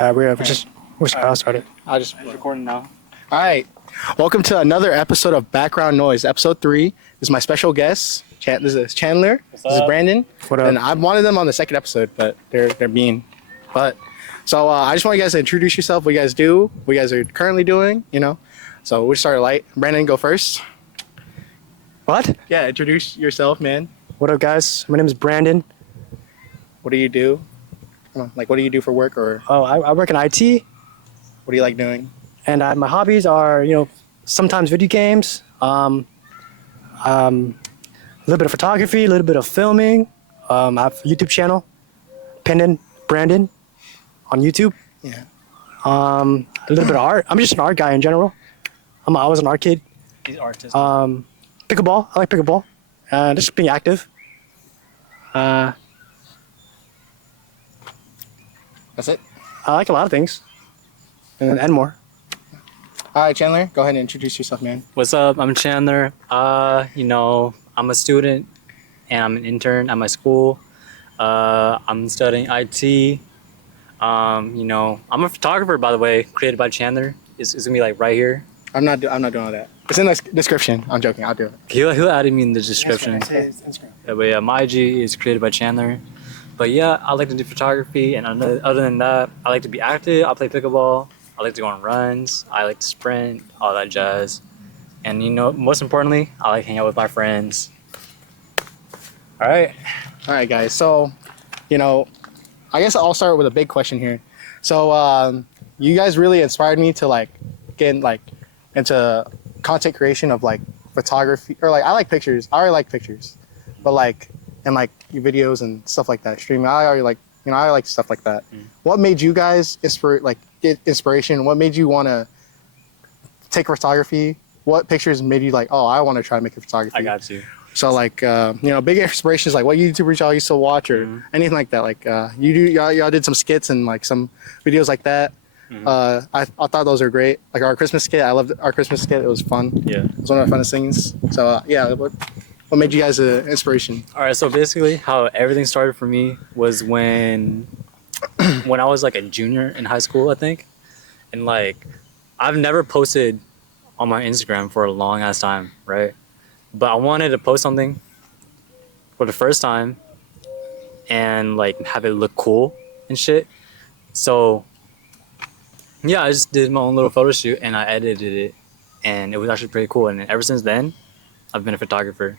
I'll start it. I'll just Recording now. All right. Welcome to another episode of Background Noise. Episode 3. This is my special guest. This is Chandler. This is Brandon. What up? And I wanted them on the second episode, but they're mean. But so I just want you guys to introduce yourself. What you guys do. What you guys are currently doing. You know. So we'll start light. Brandon, go first. What? Yeah, introduce yourself, man. What up, guys? My name is Brandon. What do you do? Come on, like, what do you do for work, or Oh, I work in IT, what do you like doing? and my hobbies are, sometimes video games, a little bit of photography, a little bit of filming. I have a YouTube channel, Chandler and Brandon, on YouTube. Yeah. A little bit of art. I'm just an art guy in general. I was an art kid. He's artistic. Pickleball. I like pickleball. Just being active. That's it. I like a lot of things, and more. All right, Chandler, go ahead and introduce yourself, man. What's up? I'm Chandler. I'm a student and I'm an intern at my school. I'm studying IT. I'm a photographer, by the way, created by Chandler. It's gonna be like right here. I'm not doing all that. It's in the description. I'm joking. I'll do it. He'll add me in the description. Instagram. Yeah, but yeah, my IG is created by Chandler. But yeah, I like to do photography, and other than that, I like to be active. I play pickleball. I like to go on runs. I like to sprint, all that jazz. And most importantly, I like hanging out with my friends. All right. All right, guys. So, I guess I'll start with a big question here. So, you guys really inspired me to get into content creation of photography, or I like pictures. I already like pictures, but and videos and stuff like that. Streaming. I already I like stuff like that. What made you guys get inspiration? What made you want to take photography? What pictures made you I want to try making photography? I got you. So big inspirations what YouTubers y'all used to watch or anything like that. Y'all did some skits and some videos like that. I thought those were great. Our Christmas skit, I loved our Christmas skit. It was fun. Yeah. It was one of the funnest things. So what made you guys an inspiration? All right. So basically, how everything started for me was when I was a junior in high school, I think, and I've never posted on my Instagram for a long ass time, right? But I wanted to post something for the first time and have it look cool and shit. So yeah, I just did my own little photo shoot and I edited it, and it was actually pretty cool. And ever since then, I've been a photographer.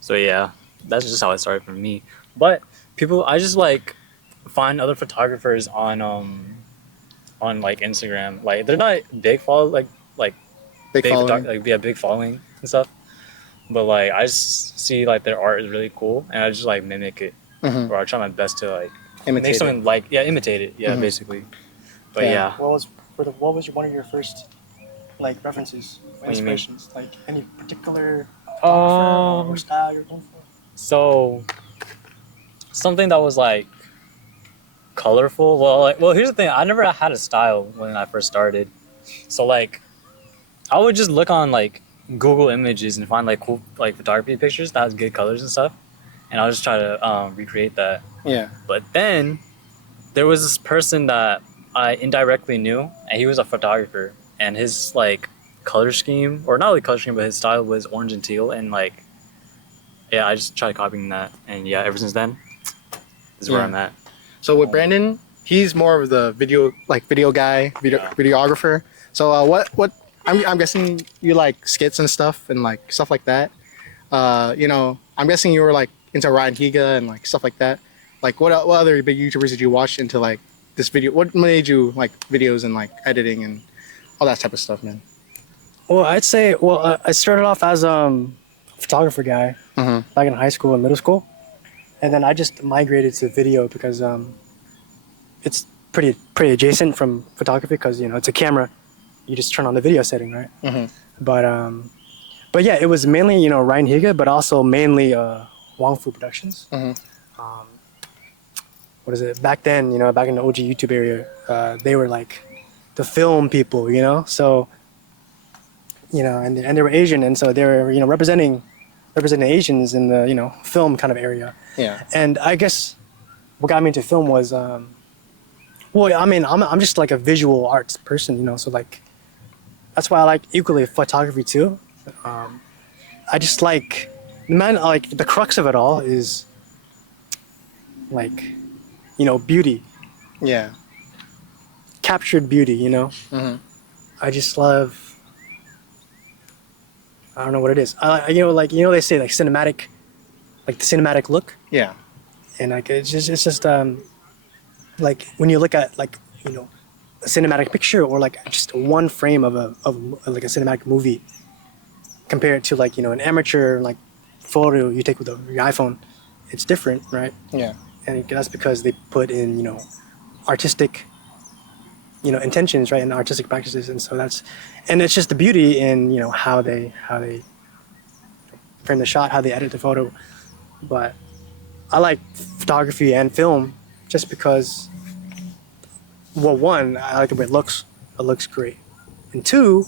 So yeah, that's just how it started for me. But I just find other photographers on Instagram. They're not big big following and stuff. But I just see their art is really cool, and I just mimic it, or I try my best to Imitate make something imitate it. Yeah, basically. But yeah. What was one of your first references, or inspirations? Any particular photographer or style you're going for? So something that was colorful. Well, here's the thing. I never had a style when I first started. So I would just look on Google Images and find cool photography pictures that has good colors and stuff, and I'll just try to recreate that. Yeah. But then there was this person that I indirectly knew, and he was a photographer, and his color scheme, or not really color scheme, but his style was orange and teal, and I just tried copying that, and yeah, ever since then, this is where I'm at. So with Brandon, he's more of the video guy, videographer. So what I'm guessing you like skits and stuff and stuff like that. I'm guessing you were into Ryan Higa and stuff like that. What other big YouTubers did you watch into this video? What made you videos and editing and all that type of stuff, man? Well, I'd say I started off as a photographer guy back in high school and middle school, and then I just migrated to video because it's pretty adjacent from photography because it's a camera. You just turn on the video setting, right? But yeah, it was mainly Ryan Higa, but also mainly Wong Fu Productions. What is it? Back then, back in the OG YouTube area, they were the film people, So, and they were Asian, and so they were representing Asians in the film kind of area. Yeah. And I guess what got me into film was Well, I mean, I'm just like a visual arts person, you know. So like, that's why I like equally photography too. I just like, like the crux of it all is like, you know, beauty, Yeah. captured beauty. You know, Mm-hmm. I just love. I don't know what it is. You know, like they say like cinematic, like the cinematic look, Yeah. and like it's just like when you look at like you know a cinematic picture or like just one frame of like a cinematic movie compared to like you know an amateur like photo you take with your iPhone, it's different, right? Yeah. And that's because they put in you know artistic you know intentions, right, and artistic practices, and so that's and it's just the beauty in you know how they frame the shot, how they edit the photo. But I like photography and film just because, well, one, I like the way it looks. It looks great, and two,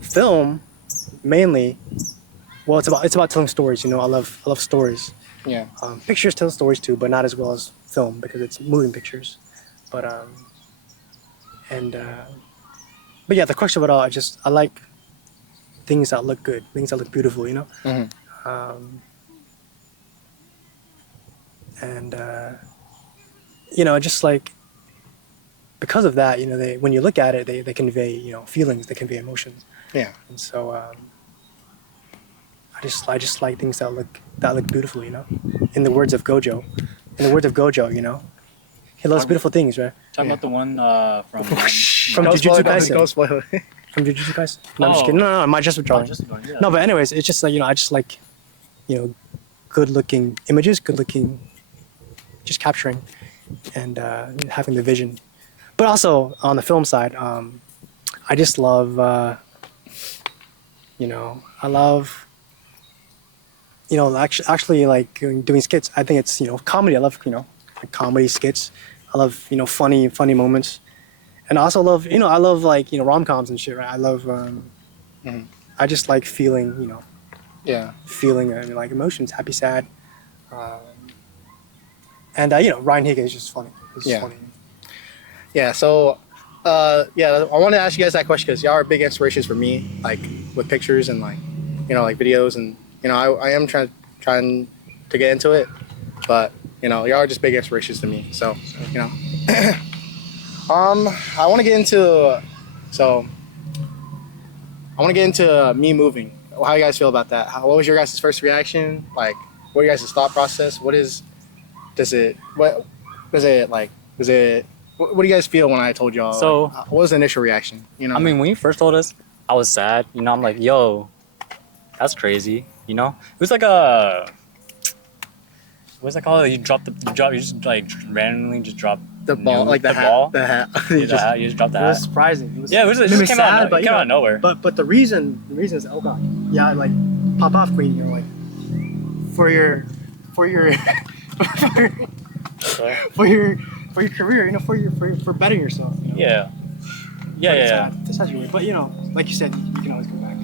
film mainly. Well, it's about telling stories. You know, I love stories. Yeah. Pictures tell stories too, but not as well as film because it's moving pictures. But and but yeah, the crux of it all, I like things that look good, things that look beautiful. You know, Mm-hmm. and you know, just like because of that, you know, they when you look at it, they convey you know feelings, they convey emotions, Yeah. and so I just like things that look beautiful. You know, in the words of Gojo, you know, he loves beautiful things, right? Talking Yeah. about the one from From Don't spoil Jujutsu it, don't- Kaisen. don't spoil it. From Jujutsu Kaisen. No, I'm just Oh. kidding. No, my just drawing. yeah. No, but anyways, it's just like you know, I just like, you know, good-looking images, good-looking, just capturing, and having the vision. But also on the film side, I just love, you know, I love, you know, actually like doing skits. I think it's you know comedy. I love you know like comedy skits. I love you know funny moments, and I also love you know I love like you know rom-coms and shit. Right? I love. Mhm. I just like feeling you know Yeah. feeling like emotions, happy, sad, and you know Ryan Higa is just funny. He's just Yeah. funny. Yeah. So, yeah, I want to ask you guys that question because y'all are big inspirations for me, like with pictures and like, you know, like videos and you know, I am trying to get into it, but you know, y'all are just big inspirations to me. So, you know, I want to get into, so I want to get into me moving. How you guys feel about that? What was your guys' first reaction? Like, what your guys' thought process? What is, does it, what was it like? Was it, what do you guys feel when I told y'all? So- like, what was the initial reaction? You know, I mean, when you first told us, I was sad. You know, I'm like, yo, that's crazy. You know, it was like a, what's that called? You just like randomly just drop the ball, new- like the hat, ball. the hat. Yeah, You just- you just dropped the It was hat. surprising. It was, Yeah, it made just me came out. but It you came know, out of nowhere. But the reason is oh god, yeah, like pop off queen. You're like for your for your So, for your career. You know, for bettering yourself. You know? yeah, yeah. That's how you work. But you know, like you said, you can always go back.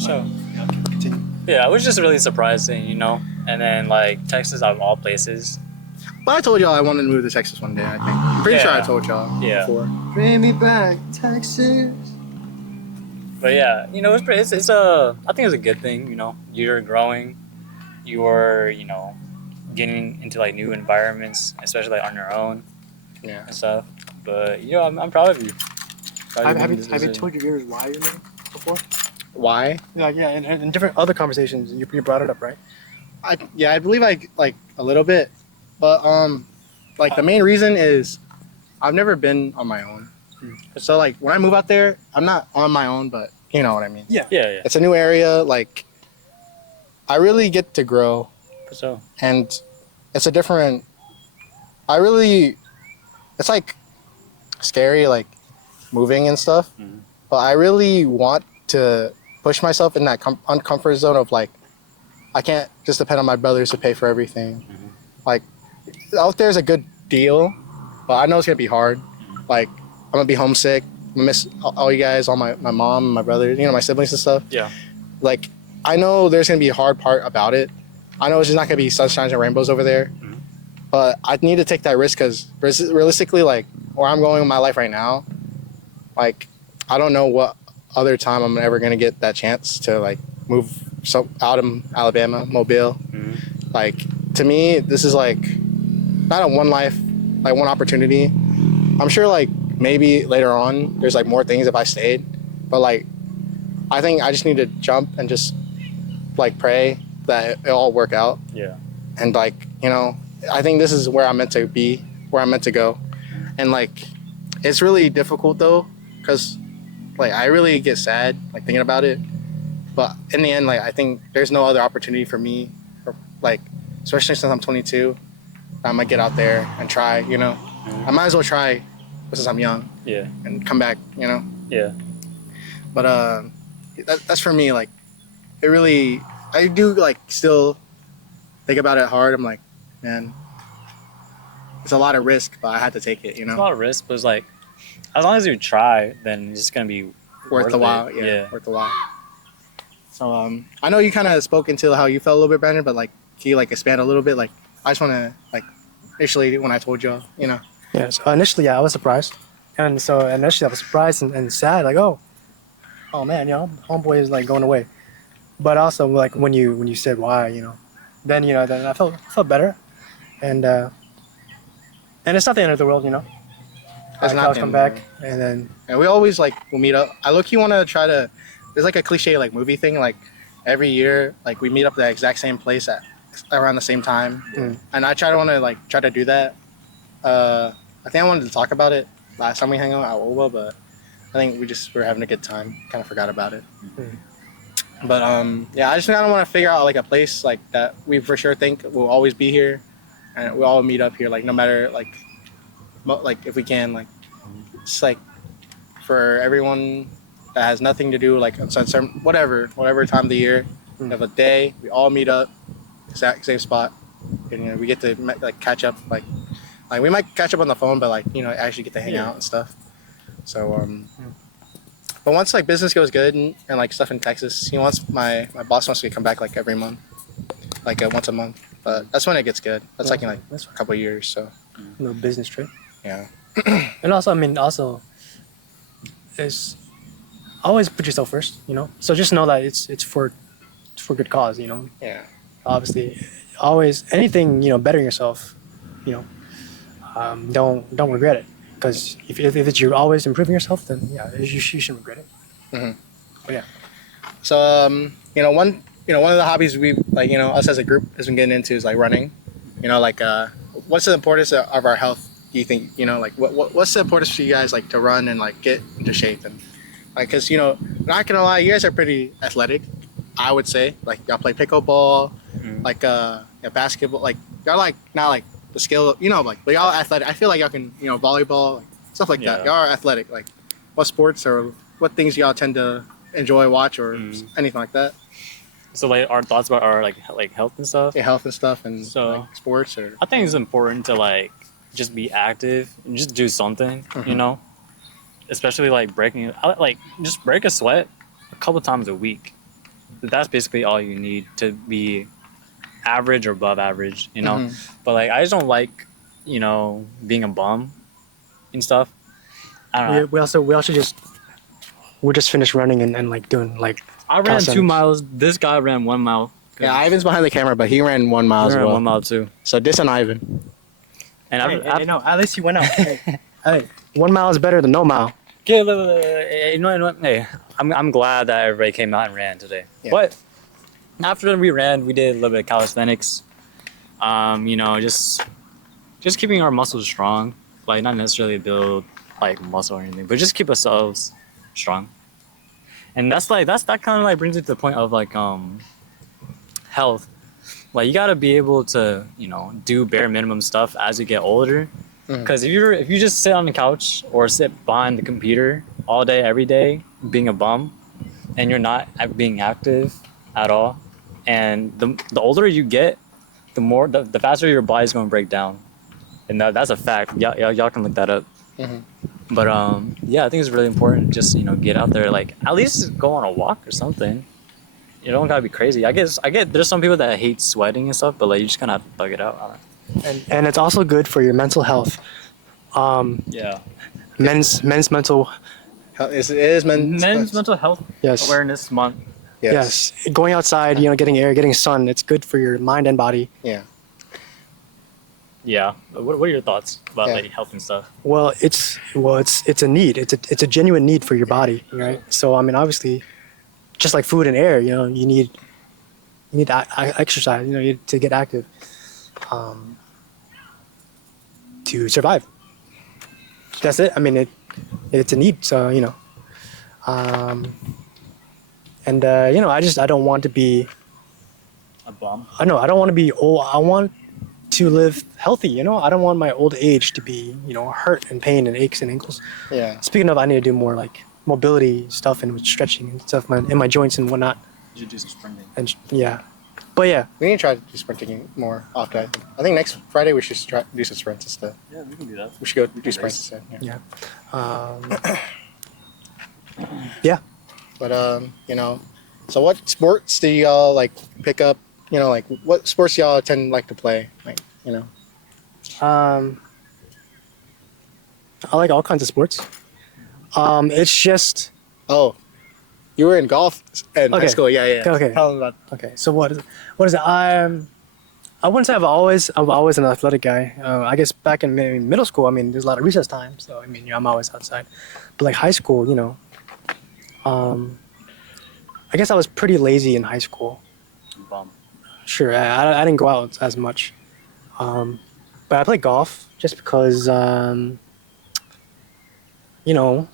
So. Yeah, continue. Yeah, it was just really surprising, you know. And then like Texas out of all places. But I told y'all I wanted to move to Texas one day. I think. I'm pretty sure I Yeah. told y'all Yeah. before. Bring me back, Texas. But yeah, you know, it's a I think it's a good thing, you know. You're growing, you're, you know, getting into like new environments, especially like on your own Yeah. and stuff. But you know, I'm proud of you. Proud of Have making you this decision. told your viewers why you're moving before? Why? Yeah, in different other conversations, you brought it up, right? I believe I like a little bit, but like the main reason is I've never been on my own. So like when I move out there, I'm not on my own, but you know what I mean. Yeah. Yeah, It's a new area. Like I really get to grow, for sure. and it's a different. It's like scary, like moving and stuff. Mhm. But I really want to push myself in that uncomfort zone of like, I can't just depend on my brothers to pay for everything. Like, out there's a good deal, but I know it's gonna be hard. Like, I'm gonna be homesick. I'm gonna miss all you guys, all my mom, my brothers, you know, my siblings and stuff. Yeah. Like, I know there's gonna be a hard part about it. I know it's just not gonna be sunshines and rainbows over there. Mhm. But I need to take that risk because realistically, like, where I'm going in my life right now, like I don't know what other time I'm ever gonna get that chance to like move out of Alabama, Mobile. Like to me, this is like not a one life, like one opportunity. I'm sure like maybe later on there's like more things if I stayed, but like I think I just need to jump and just like pray that it'll all work out. Yeah. And like, you know, I think this is where I'm meant to be, where I'm meant to go. And like, it's really difficult though, because like I really get sad like thinking about it. But in the end, like I think there's no other opportunity for me, or, like especially since I'm 22, I'm gonna get out there and try. You know, I might as well try since I'm young. Yeah. And come back. You know. Yeah. But that's for me. Like, it really, I do like still think about it hard. I'm like, man, it's a lot of risk, but I had to take it. You know. It's a lot of risk, but it's like, as long as you try, then it's just gonna be worth the while. it. Yeah, worth the while. So I know you kind of spoke into how you felt a little bit, Brandon, but like, can you like expand a little bit? Like, I just want to like, initially when I told you, you know. Yeah. So initially, yeah, I was surprised, and so initially I was surprised and sad, like, oh man, you know, homeboy is like going away. But also like when you said why, you know, then I felt better, and it's not the end of the world, you know. It's not I'll come back, and then we always like we'll meet up. I look, you want to try to. There's like a cliche like movie thing, like every year like we meet up at the exact same place at around the same time, and I try to do that. I think I wanted to talk about it last time we hung out at WOWA, but I think we just were having a good time. Kind of forgot about it. But yeah, I just kind of want to figure out like a place like that we for sure think will always be here, and we'll all meet up here like no matter like if we can like it's like for everyone that has nothing to do like on some whatever time of the year of a day, we all meet up exact same spot, and you know we get to like catch up like we might catch up on the phone, but like you know actually get to hang out and stuff. So but once like business goes good and like stuff in Texas, he wants my boss wants me to come back like every month, like once a month. But that's when it gets good. That's like in like a couple of years. So a little business trip. Yeah. And also, I mean, is always put yourself first, you know. So just know that it's for good cause, you know. Yeah. Obviously, always anything, you know, bettering yourself, you know. Don't regret it, because if it's you're always improving yourself, then yeah, you shouldn't regret it. But yeah. So you know, one of the hobbies we like, you know, us as a group has been getting into is like running. You know, like what's the importance of our health? Do you think, you know, like what's the importance for you guys like to run and like get into shape and like, because you know, not gonna lie, you guys are pretty athletic, I would say. Like y'all play pickleball, like yeah, basketball, like y'all like not like the skill, you know, like but y'all athletic. I feel like y'all can, you know, volleyball, like, stuff like that. Y'all are athletic. Like what sports or what things y'all tend to enjoy, watch, or anything like that? So like our thoughts about our like health and stuff. Yeah, health and stuff, and so like, sports or. I think it's important to like just be active and just do something, you know, especially like just break a sweat a couple times a week. That's basically all you need to be average or above average, you know. But like I just don't like, you know, being a bum and stuff. I don't know. We just finished running and like doing like. I ran 2 miles. This guy ran 1 mile. Yeah, Ivan's behind the camera, but he ran 1 mile as well. 1 mile too. So diss on Ivan. And no, at least he went out. Hey, 1 mile is better than no mile. Okay, you know what? Hey, I'm glad that everybody came out and ran today. Yeah. But after we ran, we did a little bit of calisthenics. You know, just keeping our muscles strong. Like not necessarily build like muscle or anything, but just keep ourselves strong. And that kind of like brings it to the point of like health. Like you gotta be able to, you know, do bare minimum stuff as you get older. Because if you just sit on the couch or sit behind the computer all day every day being a bum, and you're not being active at all, and the older you get, the faster your body's gonna break down, and that's a fact. Y'all can look that up. But yeah, I think it's really important. Just, you know, get out there, like at least go on a walk or something. You don't gotta be crazy. I get there's some people that hate sweating and stuff, but like you just kind of have to thug it out. And it's also good for your mental health. Yeah. Men's mental. It is Men's mental health Yes. awareness month. Yes. Going outside, you know, getting air, getting sun. It's good for your mind and body. Yeah. Yeah. What are your thoughts about Yeah. like health and stuff? Well, it's a need. It's a genuine need for your body, right? So I mean, obviously, just like food and air, you know, you need exercise. You know, to get active, to survive. That's it. I mean, it's a need. So you know, and you know, I don't want to be. A bum. I know I don't want to be old. I want to live healthy. You know, I don't want my old age to be, you know, hurt and pain and aches and ankles. Yeah. Speaking of, I need to do more like mobility stuff and stretching and stuff in my joints and whatnot. You should do some sprinting. And yeah, but yeah, We need to try to do sprinting more often. I think next Friday we should try do some sprints instead. Yeah, we can do that. We should go do sprints instead. Yeah. yeah. But you know, so what sports do y'all like pick up? You know, like what sports y'all tend like to play? Like, you know. I like all kinds of sports. It's just Oh, you were in golf in high Okay. school. Yeah. Okay. Tell them about. okay. So what is it? What is it? I wouldn't say I'm always an athletic guy. I guess back in maybe middle school, I mean, there's a lot of recess time, so I mean, I'm always outside. But like high school, you know, I guess I was pretty lazy in high school. Bum. Sure, I didn't go out as much, but I played golf just because, you know,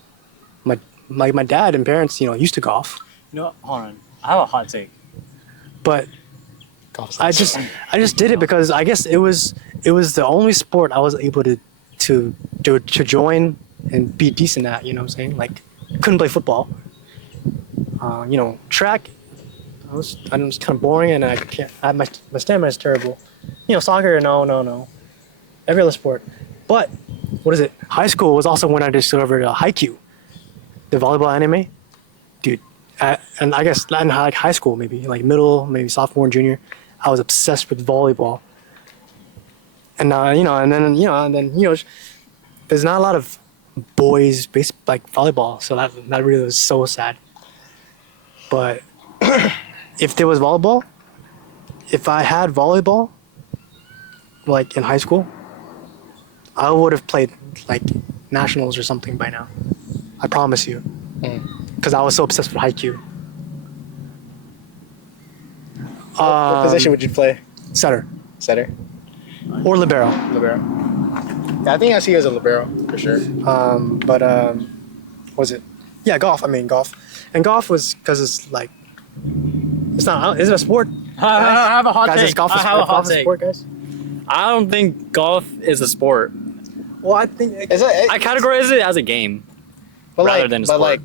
my dad and parents, you know, used to golf, You know what? Hold on. I have a hot take. but Golf. I just did it because I guess it was the only sport I was able to join and be decent at. You know what I'm saying? Like, couldn't play football. You know, track. I was kind of boring, and I can't. My stamina is terrible. You know, soccer. No. Every other sport, but what is it? High school was also when I discovered Haikyuu, the volleyball anime. Dude, and I guess not in like high school, maybe like middle, maybe sophomore and junior. I was obsessed with volleyball. And you know, and then you know, there's not a lot of boys based like volleyball, so that really was so sad. But if there was volleyball, if I had volleyball, like in high school, I would have played like nationals or something by now. I promise you, because I was so obsessed with Haikyuu. What position would you play? Setter Setter. or libero. Libero. Yeah, I think I see you as a libero for sure. But was it? Yeah, golf. I mean golf, and golf was because it's like it's not. Is it a sport? I have a hot Guys, take. is golf a I sport? have a hot Golf a take. sport, guys? I don't think golf is a sport. Well, I think. Is it? I categorize it as a game but rather like, than a but sport. like,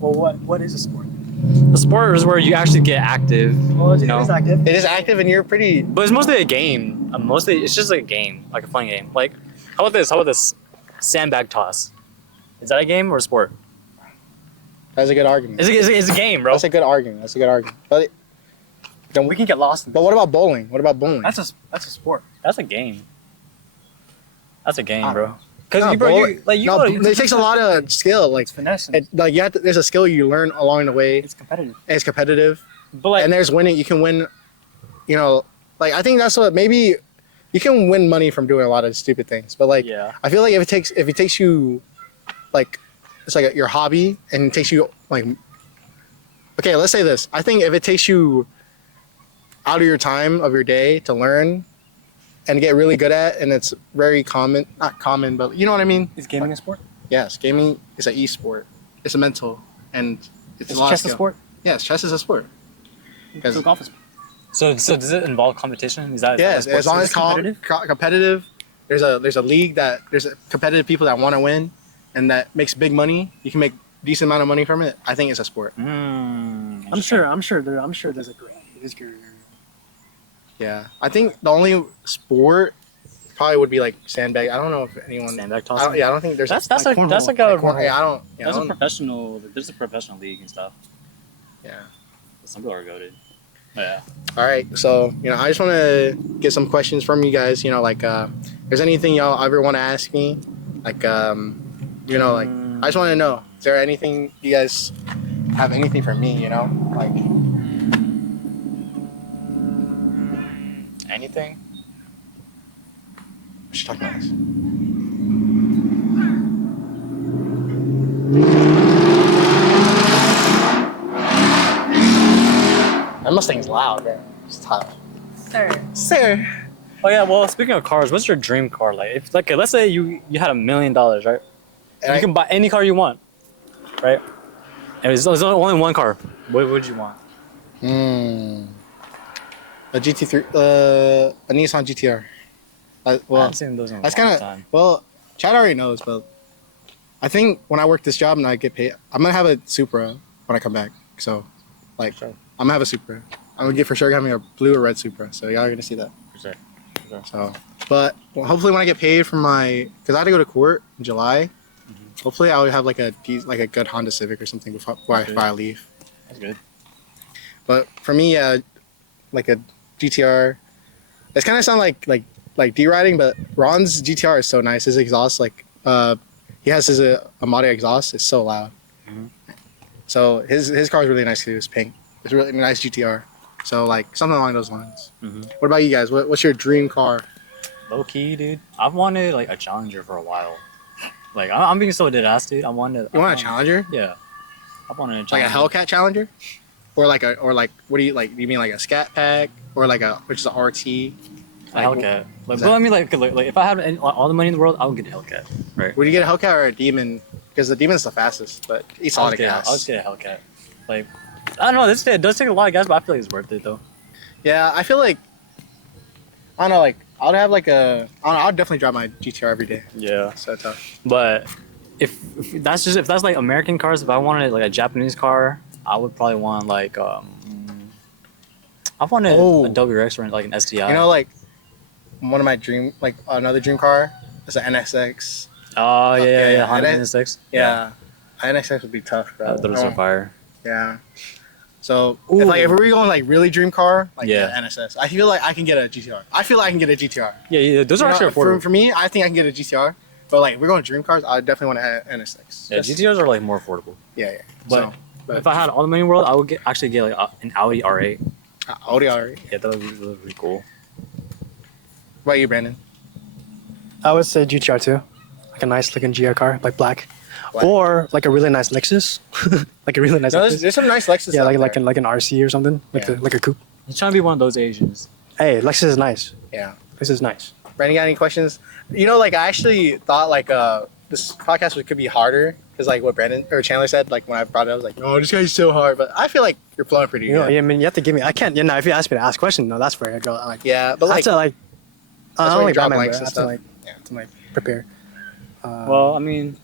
Well, what is a sport? A sport is where you actually get active. Well, it you know? is active. it is active, and you're pretty. But it's mostly a game. Mostly, it's just like a game, like a fun game. Like, how about this? How about this? Sandbag toss. Is that a game or a sport? That's a good argument. It's a game, bro. That's a good argument. But We can get lost in. but what about bowling? What about bowling? That's a sport. That's a game. That's a game, Ah. bro. Because No, you, bro, bowling- you, like you. no, gotta- it takes a lot of skill. Like, It's finesse. like you have to, there's a skill you learn along the way. It's competitive. And it's competitive, but like, and there's winning. You can win. You know, like I think that's what maybe you can win money from doing a lot of stupid things. But like, yeah. I feel like if it takes you, like, it's like your hobby and it takes you like. Okay, let's say this. I think if it takes you out of your time of your day to learn and get really good at, and it's very common, not common, but you know what I mean? Is gaming a sport? Yes, gaming is an e-sport. It's a mental, and it's Is a lot chess of a skill. sport? Yes, chess is a sport. Because So golf is. So does it involve competition? Is that yes, as long as competitive? competitive, there's a league that there's competitive people that want to win, and that makes big money. You can make decent amount of money from it. I think it's a sport. I'm sure there's a grade. Yeah, I think the only sport probably would be like sandbag. I don't know if anyone. Sandbag I tossing. don't think there's. That's like like cornhole. that's like a Yeah, I don't. Yeah, I that's a don't, professional. There's a professional league and stuff. yeah. Some people are goated. Yeah. All right, so I just want to get some questions from you guys. There's anything y'all ever want to ask me, Like you know, like I just want to know, is there anything you guys have anything for me? You know, like anything. We should talk about this. That Mustang's loud, man. It's tough. Sir. Oh yeah, well speaking of cars, what's your dream car? Like if like let's say you had $1 million, right? And you can buy any car you want, right? And there's only one car. What would you want? A GT3, a Nissan GTR. Well, I've seen those in a that's long kind of time. well. Chad already knows, but I think when I work this job and I get paid, I'm gonna have a Supra when I come back. So, like, Sure. I'm gonna have a Supra. I'm gonna get for sure having a blue or red Supra. So y'all are gonna see that. For sure. So, but well, hopefully when I get paid for my, because I had to go to court in July. Hopefully I would have like a good Honda Civic or something before I leave. That's good. But for me, like a GTR. It's kind of sound like D-riding, but Ron's GTR is so nice. His exhaust, like, he has his Amati exhaust. It's so loud. So his car is really nice too. It's pink. It's really nice GTR. So like something along those lines. What about you guys? What's your dream car? Low key, dude. I've wanted like a Challenger for a while. Like I'm being so dead ass, dude. I wanted. You want a Challenger? Yeah. I wanted a Like Challenger. a Hellcat Challenger? Or like what do you like? Do you mean like a Scat Pack or like which is a RT? A Like, Hellcat. Like, well, I mean, like if I had all the money in the world, I would get a Hellcat. Right. Would you get a Hellcat or a Demon? Because the Demon's the fastest, but it's a lot of gas. I'll just get a Hellcat. Like I don't know. It does take a lot of gas, but I feel like it's worth it though. Yeah, I feel like I don't know. Like I'd have like a. I don't know, I'd definitely drive my GTR every day. Yeah. So tough. But if that's like American cars, if I wanted like a Japanese car, I would probably want like I wanted a WRX or like an STI. You know, like one of my another dream car is an NSX. Oh yeah, Honda and NSX. Yeah, NSX would be tough, bro. Those are fire. Yeah. So if we're going like really dream car, like Yeah. NSX, I feel like I can get a GTR. I feel like I can get a GTR. Yeah, those are actually affordable. For me, I think I can get a GTR. But like if we're going dream cars, I definitely want an NSX. Yeah, GTRs are like more affordable. Yeah. But if I had all the money in the world, I would actually get like an Audi R8. Audi R8. Yeah, that would be really cool. What about you, Brandon? I would say GTR too, like a nice looking GR car, like black. Or like a really nice Lexus, like a really nice. No, Lexus. there's some nice Lexus. Yeah, out like there. like an RC or something, like Yeah. like a coupe. He's trying to be one of those Asians. Hey, Lexus is nice. Yeah. Lexus is nice. Brandon, got any questions? You know, like I actually thought like this podcast could be harder because like what Brandon or Chandler said, like when I brought it, I was like, no, this guy's so hard. But I feel like you're flowing pretty You know, good. I mean, you have to give me. I can't. You know, if you ask me to ask questions, no, that's fair. I go like. Yeah, but I have like to like. that's I where only you drop got my blanks I and have to stuff. like. Yeah, to like prepare. Well, I mean,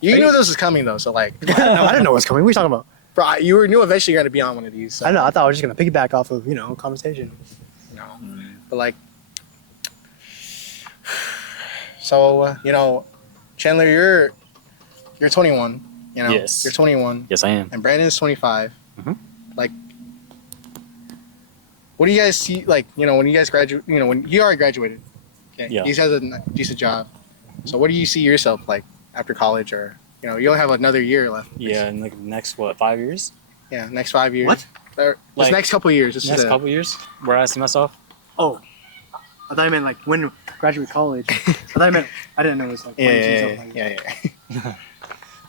you knew this was coming though, so like, I didn't know what's coming. What are you talking about? bro, knew eventually you're gonna be on one of these. So, I know. I thought I was just gonna piggyback off of conversation. you know, but like, so Chandler, you're 21. You know, Yes. you're 21, yes, I am. and Brandon's 25. Mhm. Like, what do you guys see? Like, when you guys graduate, when you already graduated, okay, Yeah. he has a decent job. So, what do you see yourself like after college, or you only have another year left? Yeah, in like the next 5 years? Yeah, next 5 years. What? Or, Like, next couple of years. Just Next couple years, where I see myself. Oh, I thought you meant like when graduate college. I thought you meant. I didn't know it was like. Yeah.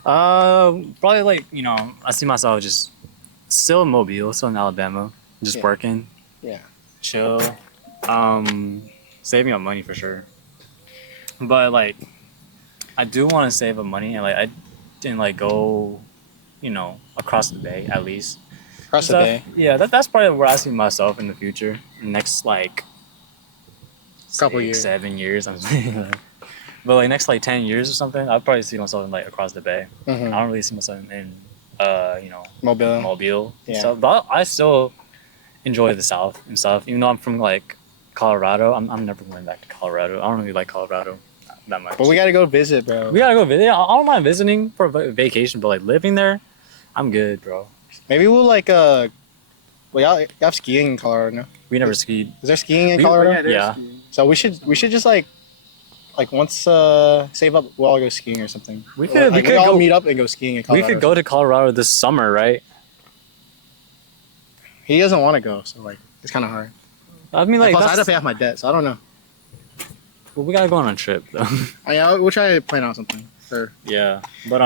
Probably like I see myself just still in Mobile, still in Alabama, just Yeah. working, Yeah. chill, saving up money for sure. But like, I do want to save up money, and like I didn't like go, across the bay at least. Across the So, bay. Yeah, that's probably where I see myself in the future. Next like Couple 6, years. 7 years. I'm saying. But like next like 10 years or something, I'd probably see myself in like across the bay. Mhm. I don't really see myself in Mobile. Mobile and Yeah. stuff. But I still enjoy the South and stuff. Even though I'm from like Colorado, I'm never going back to Colorado. I don't really like Colorado that much. But we gotta go visit, bro. We gotta go visit. I don't mind visiting for a vacation, but like living there, I'm good, bro. Maybe we'll like y'all have skiing in Colorado, no? We never skied. Is there skiing in We- Colorado? yeah. So we should just like like once save up, we'll all go skiing or something. We could all go meet up and go skiing in We Colorado. could go to Colorado this summer, right? He doesn't want to go, so like it's kind of hard. I mean, like, Plus, I had to pay off my debt, so I don't know. well, we gotta go on a trip though. We'll try to plan out something. Sure. Yeah, but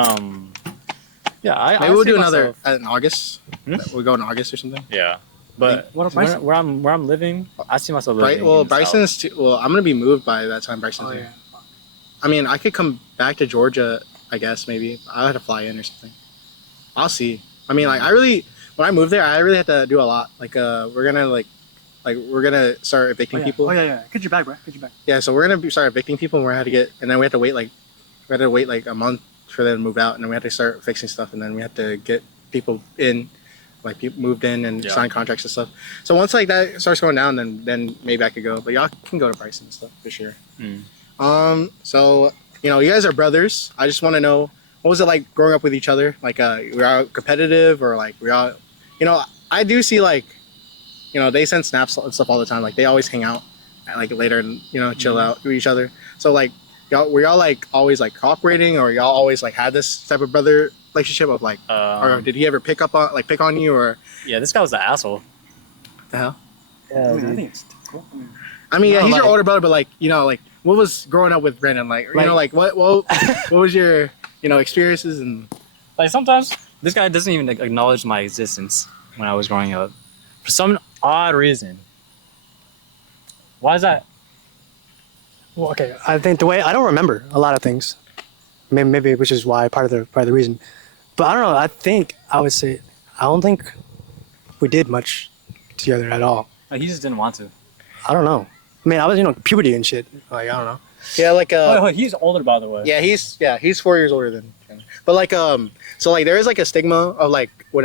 yeah, Maybe we'll see do another myself- in August. We'll go in August or something. Yeah, but What if Bryson? where I'm living, I see myself living. Well, in the South. Bryson's too, well, I'm gonna be moved by that time. Bryson's here. I mean, I could come back to Georgia. I guess maybe I'll have to fly in or something. I'll see. I mean, like when I moved there, I really had to do a lot. Like we're gonna start evicting people. Oh yeah. Get your bag, bro. Get your bag. Yeah, so we're gonna start evicting people, and and then we have to wait like a month for them to move out, and then we have to start fixing stuff, and then we have to get people in, like people moved in and sign contracts and stuff. So once like that starts going down, then maybe I could go. But y'all can go to Bryson and stuff for sure. So you guys are brothers. I just want to know, what was it like growing up with each other? Like we're all competitive, or like we're all, I do see like, they send snaps and stuff all the time. Like they always hang out and like later and chill out with each other. So like were y'all like always like cooperating, or y'all always like had this type of brother relationship of like, or did he ever pick on you, or? Yeah, this guy was the asshole. The hell? Yeah, I think it's cool. I mean, yeah, he's like- your older brother, but like like what was growing up with Brandon like? Like what was your experiences and? Like sometimes this guy doesn't even acknowledge my existence when I was growing up, for some odd reason. Why is that? Well, okay. I think I don't remember a lot of things. Maybe which is why part of the reason. But I don't know. I would say I don't think we did much together at all. Like, he just didn't want to. I don't know. I mean, I was puberty and shit. Like I don't know. Yeah, like Wait, he's older, by the way. Yeah, he's 4 years older than Chandler. But like so like there is like a stigma of like when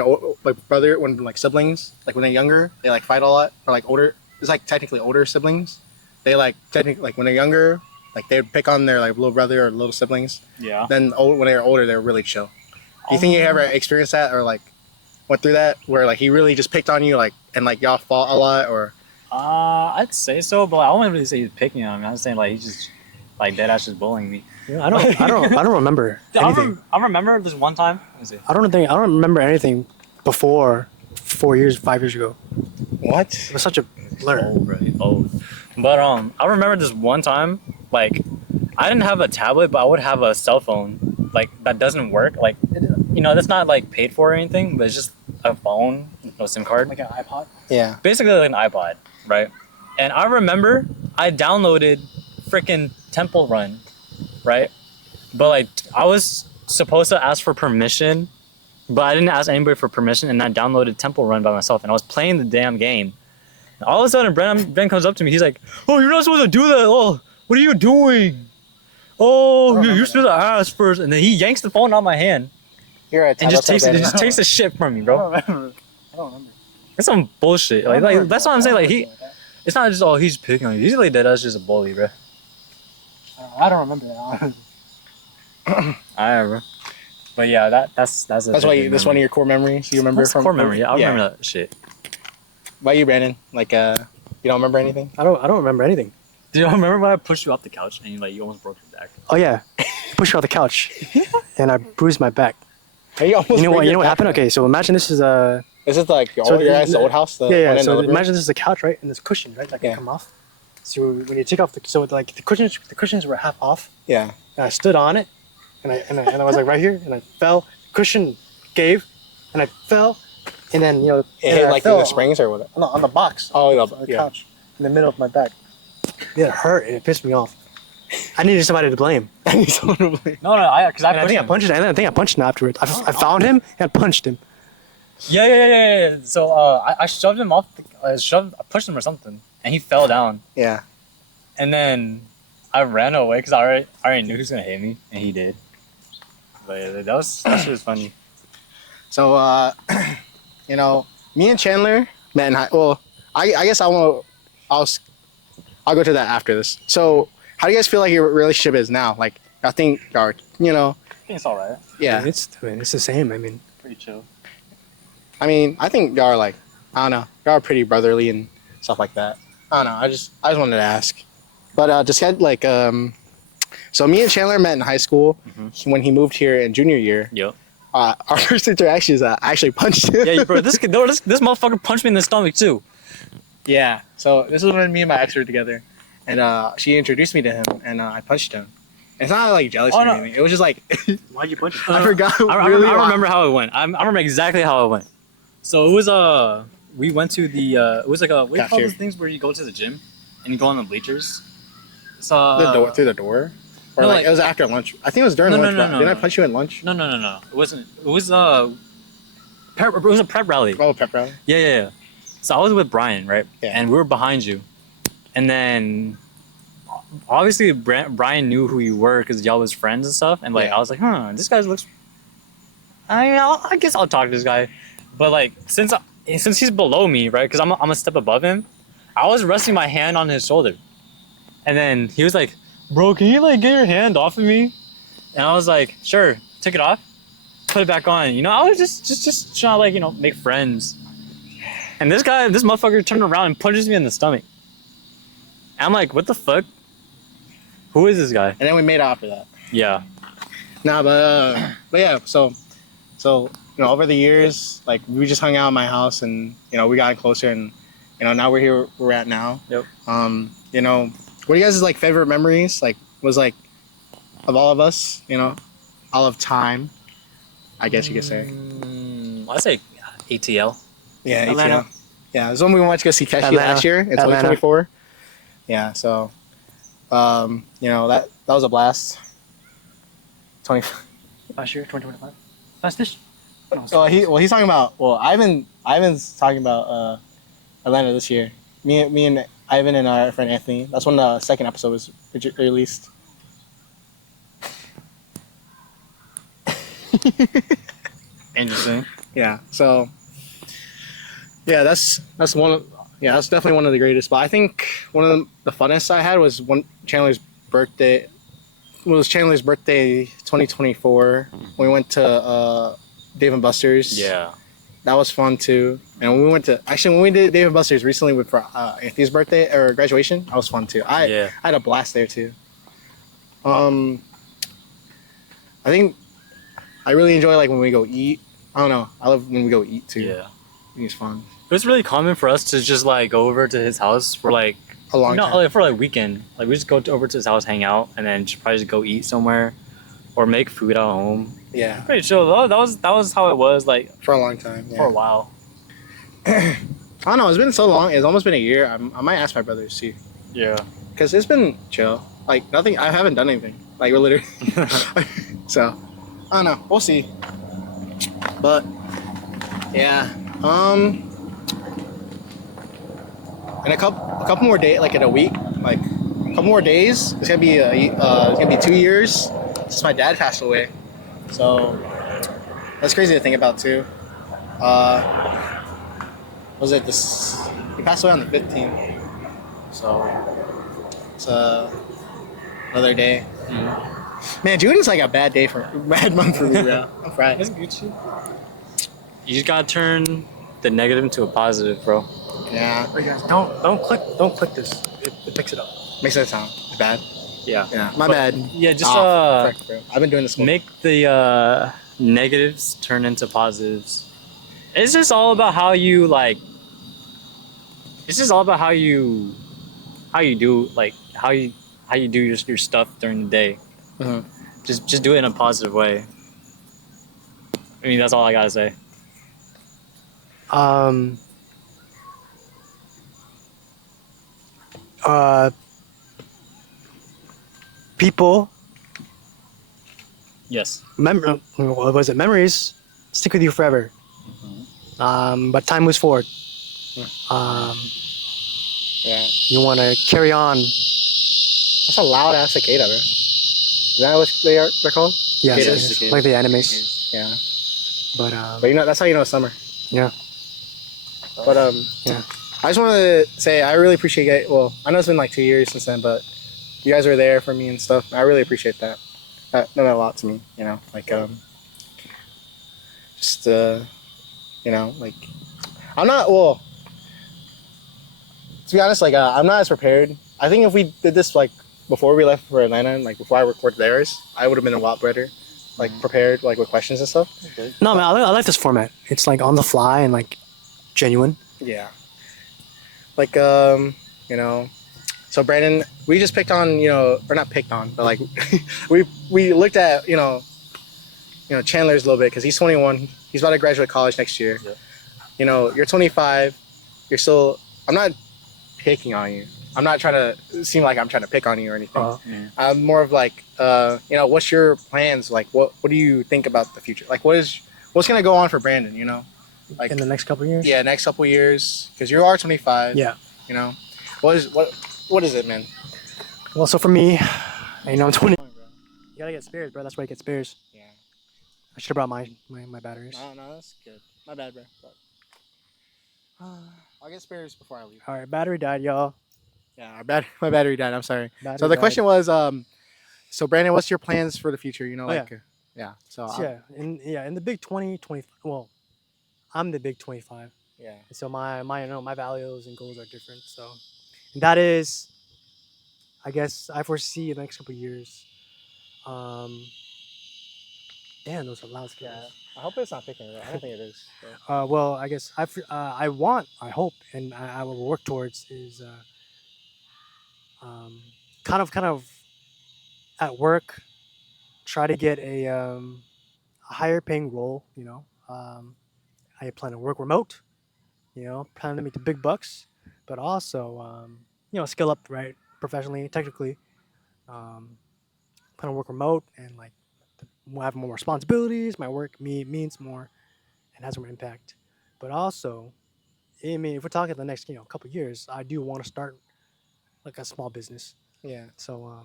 siblings, like when they're younger, they like fight a lot, or like older, it's like technically older siblings. They like technically like when they're younger, like they would pick on their like little brother or little siblings. Yeah. Then when they're older, they're really chill. Do you think you ever experienced that, or like went through that where like he really just picked on you, like, and like y'all fought a lot, or? I'd say so, but I wouldn't really say he's picking on me. I'm saying like he's just like dead ass just bullying me. I don't remember anything. I remember this one time. Let me see. I don't remember anything before 5 years ago. What? It was such a blur. Old, really old. But I remember this one time, like I didn't have a tablet, but I would have a cell phone like that doesn't work. Like that's not like paid for or anything, but it's just a phone, no SIM card. Like an iPod. Yeah. Basically like an iPod, right? And I remember I downloaded freaking Temple Run, right? But like I was supposed to ask for permission, but I didn't ask anybody for permission, and I downloaded Temple Run by myself, and I was playing the damn game. And all of a sudden, Ben comes up to me. He's like, "Oh, you're not supposed to do that. Oh, what are you doing? Oh, you're supposed to ask first." And then he yanks the phone out of my hand You're a and just takes the shit from me, bro. I don't remember. It's some bullshit. Like that's what I'm saying. Like it's not just he's picking on you. He's like that's just a bully, bro. I don't remember that. I remember. But yeah, that's why that's one of your core memories you remember that's from core memory. Yeah, I remember that shit. Why you, Brandon? Like you don't remember anything? I don't remember anything. Do you remember when I pushed you off the couch and you almost broke your back? Oh yeah, pushed me off the couch, and I bruised my back. Hey, you almost You know broke what? your You know what back. happened? Okay, so imagine this is a Is it like your old house? The yeah. one in So the imagine this is a couch, right? And there's cushions, right? That can come off. So when you take off the cushions were half off. Yeah. And I stood on it, and I was like right here, and I fell. Cushion gave, and I fell, and then It and hit I like fell the springs or what? on the box. Oh, on the couch in the middle of my back. It hurt and it pissed me off. I needed somebody to blame. No, because I think I punched him. I think I punched him afterwards. I found him and punched him. Yeah. So I shoved him off. I pushed him or something, and he fell down. Yeah. And then I ran away because I already knew he was gonna hit me, and he did. But yeah, that shit was funny. So me and Chandler met in high. Well, I guess I'll go to that after this. So how do you guys feel like your relationship is now? Like I think I think it's all right. yeah. It's the same. I mean, Pretty chill. I mean, I think y'all are like, I don't know, y'all are pretty brotherly and stuff like that. I don't know. I just wanted to ask, but just had like So me and Chandler met in high school when he moved here in junior year. Yep. Our first interaction is I actually punched him. Yeah, bro. This motherfucker punched me in the stomach too. Yeah. So this is when me and my ex were together, and she introduced me to him, and I punched him. It's not like jealous or anything. It was just like Why'd you punch him? I forgot. I remember how it went. I remember exactly how it went. So it was we went to the it was like a what do you call those things where you go to the gym and you go on the bleachers? It's through the door. Or No, like, like- it was after lunch. I think it was during lunch. No, Didn't I punch you in lunch? No. It wasn't. It was it was a prep rally. Oh, pep rally. Yeah. So I was with Brian, right? Yeah. And we were behind you, and then obviously Brian knew who you were because y'all was friends and stuff. And like Yeah. I was like, this guy looks. I guess I'll talk to this guy, but like since he's below me, right? Because I'm a step above him. I was resting my hand on his shoulder, and then he was like, "Bro, can you like get your hand off of me?" And I was like, "Sure." Took it off, put it back on. I was just trying to like make friends. And this motherfucker turned around and punches me in the stomach. And I'm like, what the fuck? Who is this guy? And then we made out after that. Yeah. Nah, but yeah. So over the years, like we just hung out at my house, and we got closer, and now we're here. We're at now. Yep. What are you guys' like favorite memories? Like was like of all of us, all of time, I guess you could say. I'd say ATL. Yeah, Atlanta. ATL. Yeah, it's when we went to go see Keshi Atlanta. last year in 2024. Yeah, so that was a blast. 20. Last year, 2025. That's this. Oh, he's talking about. Well, Ivan's talking about Atlanta this year. Me and Ivan and our friend Anthony. That's when the second episode was released. Interesting. Yeah. So. Yeah, that's one. That's definitely one of the greatest. But I think one of the funnest I had was Chandler's birthday. It was Chandler's birthday, 2024. We went to Dave and Buster's. Yeah. That was fun too. And when we did Dave and Buster's recently for Anthony's birthday or graduation, that was fun too. I had a blast there too. I think I really enjoy like when we go eat. I don't know. I love when we go eat too. Yeah. I think it's fun. It was really common for us to just like go over to his house for like A long time. like for like weekend. Like we just go over to his house, hang out, and then probably just go eat somewhere, or make food at home. Yeah. Pretty chill. That was how it was like For a long time. Yeah. for a while. I don't know. It's been so long. It's almost been a year. I might ask my brother to see. Yeah. Because it's been chill. Like, nothing. I haven't done anything. Like, we're literally. So, I don't know. We'll see. But, yeah. In a couple more days, like in a week, like a couple more days, it's gonna be 2 years since my dad passed away. So, that's crazy to think about too. Was it this? He passed away on the 15th. So it's another day. Man, June is like a bad month for me, bro. I'm fried. That's Gucci. You just gotta turn the negative into a positive, bro. Yeah, Hey guys, don't click this. It picks it up. makes it sound bad. Yeah. Yeah, my bad. Yeah, just Frick, bro. I've been doing this. make the negatives turn into positives. It's just all about how you like. It's just all about how you do like how you do your stuff during the day. Mhm. Just do it in a positive way. I mean, that's all I gotta say. People, Yes. what was it? Memories stick with you forever. But time moves forward. Yeah, You want to carry on. that's a loud ass cicada, bro. Is that what they're called? Yes, Cicadas. yes, like the animes. Yeah, But but that's how you know it's summer. yeah, But yeah. I just want to say I really appreciate it. Well, I know it's been like 2 years since then, but you guys were there for me and stuff. I really appreciate that. That meant a lot to me, like just like I'm not to be honest, like I'm not as prepared. I think if we did this like before we left for Atlanta, and like before I recorded theirs, I would have been a lot better, like prepared, like with questions and stuff. No, man, I like this format. It's like on the fly and like genuine. Yeah. Like you know, so Brandon, we just picked on, or not picked on, but like we looked at, Chandler's a little bit because he's 21. He's about to graduate college next year. Yeah. You're 25. You're still. I'm not picking on you. I'm not trying to seem like I'm trying to pick on you or anything. I'm more of like, what's your plans? Like, what do you think about the future? Like, what's gonna go on for Brandon? Like In the next couple of years. yeah, next couple years, because you are 25. Yeah. What is it, man? Well, so for me, I'm 20. You gotta get spares, bro. That's why I get spares. Yeah. I should have brought my batteries. No, that's good. My bad, bro. I'll get spares before I leave. All right, battery died, y'all. Yeah, my battery died. I'm sorry. Battery So the died. question was, so Brandon, what's your plans for the future? Yeah. So in the big 20, 25. Well, I'm the big 25. yeah. And so my values and goals are different. So and that is, I guess I foresee in the next couple of years. Damn, those are loud Yeah. scares. I hope it's not picking it. I don't think it is. Well, I guess I hope, and I will work towards is kind of at work, try to get a higher paying role. I plan to work remote. Plan to make the big bucks, but also skill up right professionally, technically. Um, Plan to work remote and like have more responsibilities. My work means more and has more impact. But also, I mean, if we're talking the next couple of years, I do want to start like a small business. Yeah. So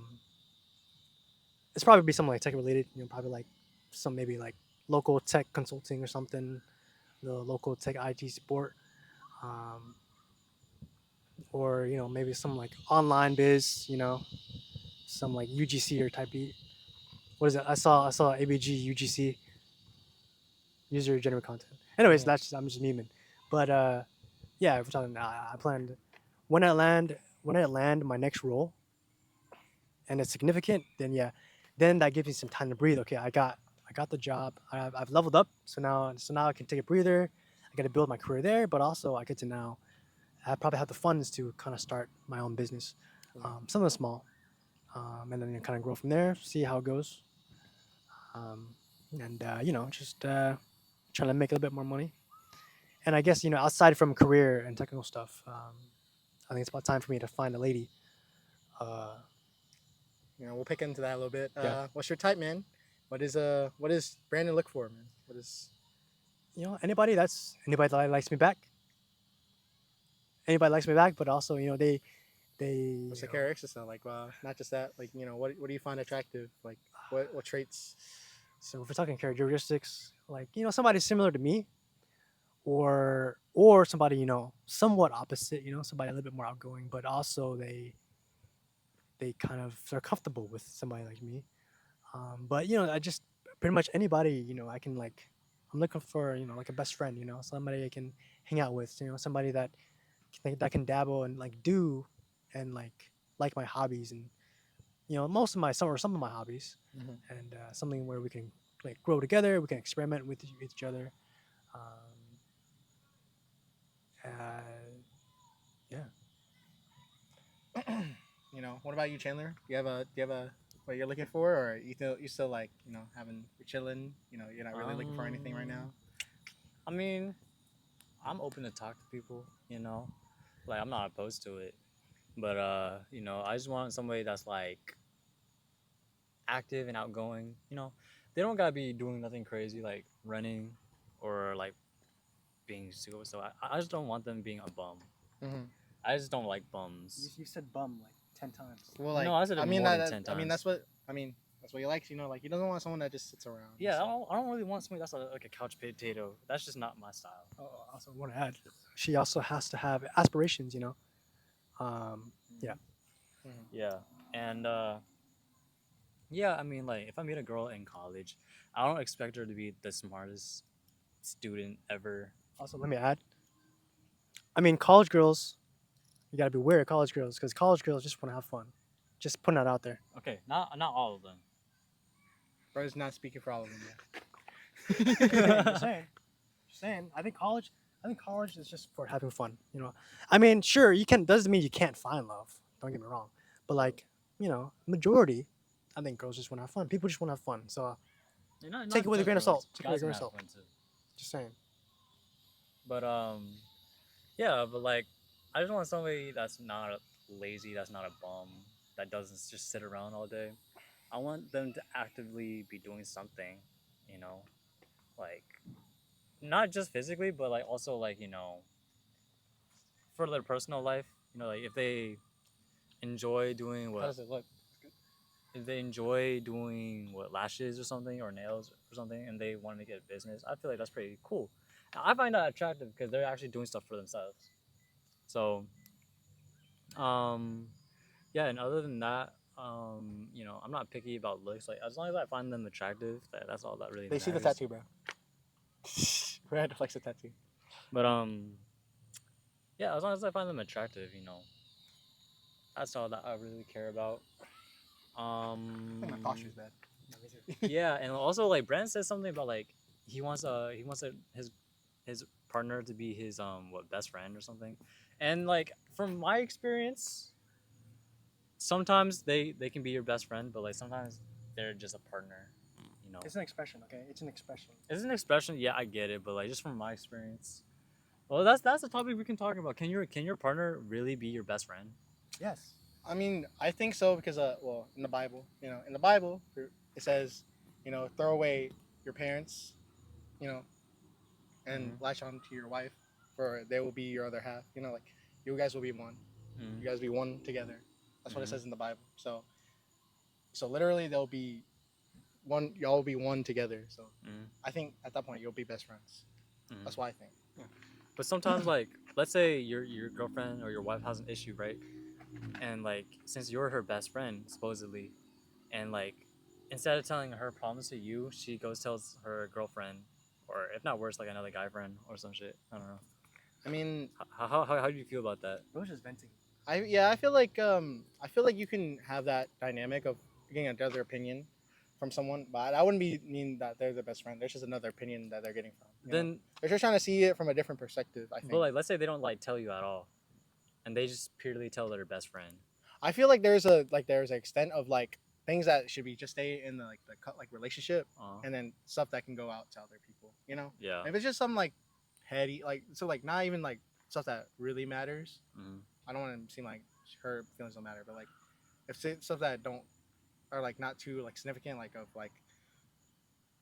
it's probably be something like tech related. Probably like some maybe like local tech consulting or something. The local tech IT support. Or maybe some like online biz, some like UGC or type E. What is it? I saw ABG UGC, user generated content. Anyways, Yeah. I'm just memeing, but yeah, if we're talking, I planned when I land my next role, and it's significant, then yeah, then that gives me some time to breathe. Okay, I got the job. I've leveled up, so now I can take a breather. I got to build my career there, but also I get to now I probably have the funds to kind of start my own business, something small, and then kind of grow from there, see how it goes, and just trying to make a little bit more money. And I guess outside from career and technical stuff, I think it's about time for me to find a lady. We'll pick into that a little bit. Yeah. What's your type, man? What is Brandon look for, man? What is Anybody that likes me back. Anybody likes me back, but also they. what's the characteristics though? Like, not just that. Like, what do you find attractive? Like, what traits? So if we're talking characteristics, like somebody similar to me, or somebody somewhat opposite, somebody a little bit more outgoing, but also they kind of are comfortable with somebody like me. But I just pretty much anybody I can like. I'm looking for like a best friend, somebody I can hang out with, somebody that can dabble and like do and like my hobbies and most of my some of my hobbies, and something where we can like grow together, we can experiment with each other. Um, uh, yeah. What about you, Chandler? Do you have a what you're looking for, or you still like you're chilling? You're not really looking for anything right now. I mean, I'm open to talk to people, like I'm not opposed to it, but I just want somebody that's like active and outgoing. They don't gotta be doing nothing crazy like running or like being super. So I just don't want them being a bum. Mm-hmm. I just don't like bums. You said bum like 10 times. Well, like No, I said it more than 10 I mean, times. that's what he likes. Like he doesn't want someone that just sits around. Yeah, so. I don't really want somebody that's like a couch potato. That's just not my style. Also want to add, she also has to have aspirations. Yeah. Yeah, and yeah, I mean, like if I meet a girl in college, I don't expect her to be the smartest student ever. Also, let me add. I mean, college girls, you gotta be wary of college girls because college girls just want to have fun. Just putting that out there. Okay, not all of them. Bro's not speaking for all of them yet. Just saying. Just saying. I think college is just for having fun. You know. I mean, sure, you can. Doesn't mean you can't find love. Don't get me wrong. But like, you know, majority, I think girls just want to have fun. People just want to have fun. So take it with a grain of salt. Take it with a grain of salt. Just saying. But yeah, but like, I just want somebody that's not lazy, that's not a bum, that doesn't just sit around all day. I want them to actively be doing something, you know, like not just physically, but like also like for their personal life. You know, like if they enjoy doing How does it look? if they enjoy doing lashes or something or nails or something, and they want to make it a business, I feel like that's pretty cool. I find that attractive because they're actually doing stuff for themselves. So, yeah, and other than that, I'm not picky about looks. Like as long as I find them attractive, that's all that really They matters. see the tattoo, bro. We had to flex the tattoo. But yeah, as long as I find them attractive, that's all that I really care about. I think my posture's bad. Yeah, and also like Brandon says something about like he wants his partner to be his best friend or something, and like from my experience, sometimes they can be your best friend, but like sometimes they're just a partner. It's an expression, okay? It's an expression. It's an expression. Yeah, I get it, but like just from my experience. Well, that's a topic we can talk about. Can your partner really be your best friend? Yes. I mean, I think so because, well, in the Bible, it says, throw away your parents, and latch on to your wife, for they will be your other half. Like you guys will be one. Mm-hmm. You guys be one together. That's what it says in the Bible. So literally, they'll be one. Y'all will be one together. So I think at that point you'll be best friends. That's what I think. Yeah. But sometimes, like, let's say your girlfriend or your wife has an issue, right? And like, since you're her best friend, supposedly, and like, instead of telling her problems to you, she goes tells her girlfriend, or if not worse, like another guy friend or some shit. I don't know. I mean, how do you feel about that? It was just venting. I feel like you can have that dynamic of getting another opinion from someone, but that wouldn't mean that they're the best friend. There's just another opinion that they're getting from. They're just trying to see it from a different perspective. I think. But like, let's say they don't like tell you at all, and they just purely tell their best friend. I feel like there's an extent of like things that should be just stay in the relationship, and then stuff that can go out to other people. Yeah. If it's just some like petty not even like stuff that really matters. Mm-hmm. I don't want to seem like her feelings don't matter, but like if it's stuff that don't are like not too like significant, like of like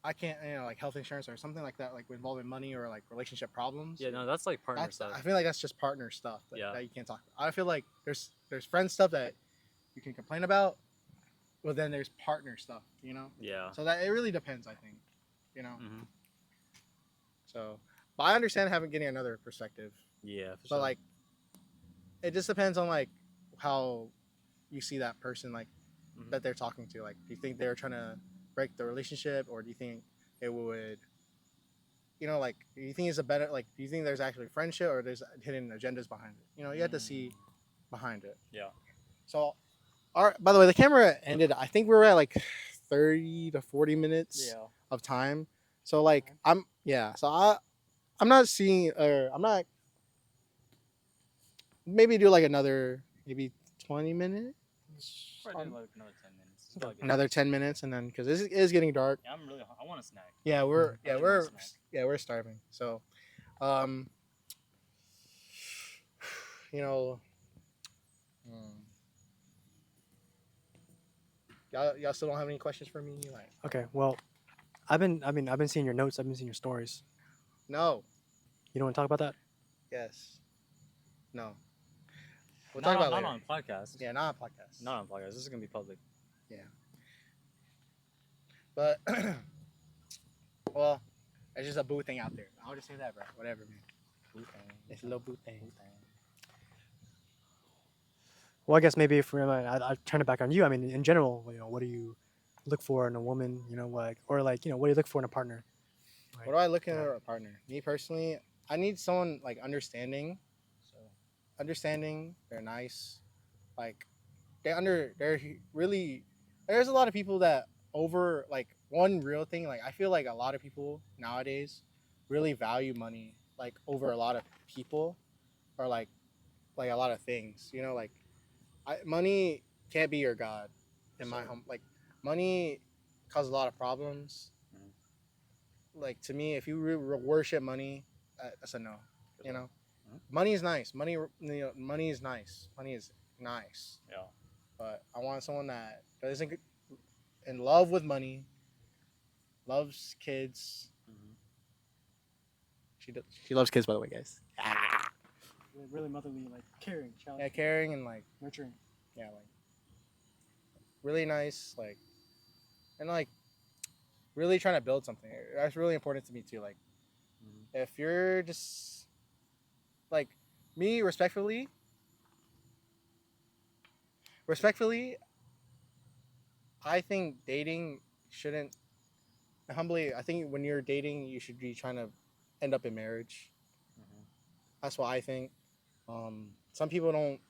I can't like health insurance or something like that, like involving money or like relationship problems. Yeah, no, that's like partner stuff. I feel like that's just partner stuff that you can't talk about. I feel like there's friend stuff that you can complain about, but then there's partner stuff, Yeah. So that it really depends, I think, Mm-hmm. So, but I understand getting another perspective. Yeah, for But sure. like, it just depends on like how you see that person, like that they're talking to. Like, do you think they're trying to break the relationship, or do you think it would, like, do you think it's a better, like, do you think there's actually friendship, or there's hidden agendas behind it? You have to see behind it. Yeah. So, by the way, the camera ended. I think we were at like 30 to 40 minutes of time. So like, I'm not seeing, or I'm not. Maybe do like another 20 minutes. Probably like another 10 minutes. Another 10 minutes, and then because it is getting dark. Yeah, I want a snack. Yeah, we're starving. So, y'all still don't have any questions for me, like? Okay, well, I've been seeing your notes. I've been seeing your stories. No. You don't want to talk about that? Yes. No. We'll not talk about not later. on podcast. Yeah, not on podcast. Not on podcast. This is gonna be public. Yeah. But well, it's just a boo thing out there. I'll just say that, bro. Whatever, man. Boo thing. It's a little boo thing. Well, I guess maybe if I turn it back on you. I mean, in general, what do you look for in a woman? Like, or like, what do you look for in a partner? What do I look in a partner? Me personally, I need someone like understanding. So, understanding. They're nice. Like, they're really there's a lot of people that over like one real thing. Like I feel like a lot of people nowadays really value money like over a lot of people or like a lot of things. You know, like money can't be your god in my home. Like money causes a lot of problems. Like to me, if you worship money, that's a no. You know, money is nice. Money is nice. Money is nice. Yeah. But I want someone that isn't in love with money, loves kids. She loves kids, by the way, guys. Really motherly, like caring, child, Yeah, caring and like nurturing. yeah, like really nice, like and like really trying to build something. That's really important to me too. Like if you're just like me, respectfully, I think dating shouldn't humbly. I think when you're dating, you should be trying to end up in marriage. That's what I think. Some people don't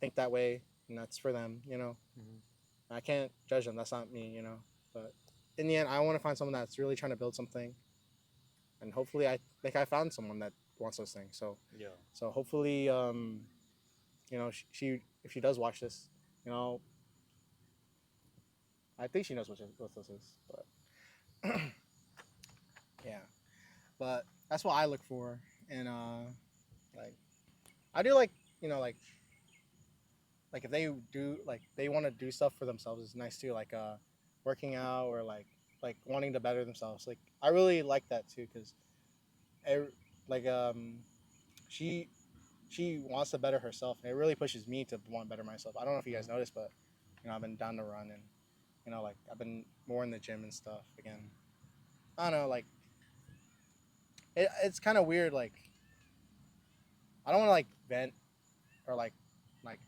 think that way, and that's for them. You know, I can't judge them. That's not me. You know, but in the end, I want to find someone that's really trying to build something, and hopefully, I think I found someone that wants those things. So Yeah. so hopefully, you know, she if she does watch this, you know, I think she knows what this is, but yeah, but that's what I look for, and like I do like you know like if they do like they want to do stuff for themselves, it's nice too, like working out or like wanting to better themselves. Like I really like that too, because like she she wants to better herself, and it really pushes me to want to better myself. I don't know if you guys noticed, but you know I've been down to run and you know like I've been more in the gym and stuff again. I don't know, like it's kind of weird. Like I don't want to like vent or like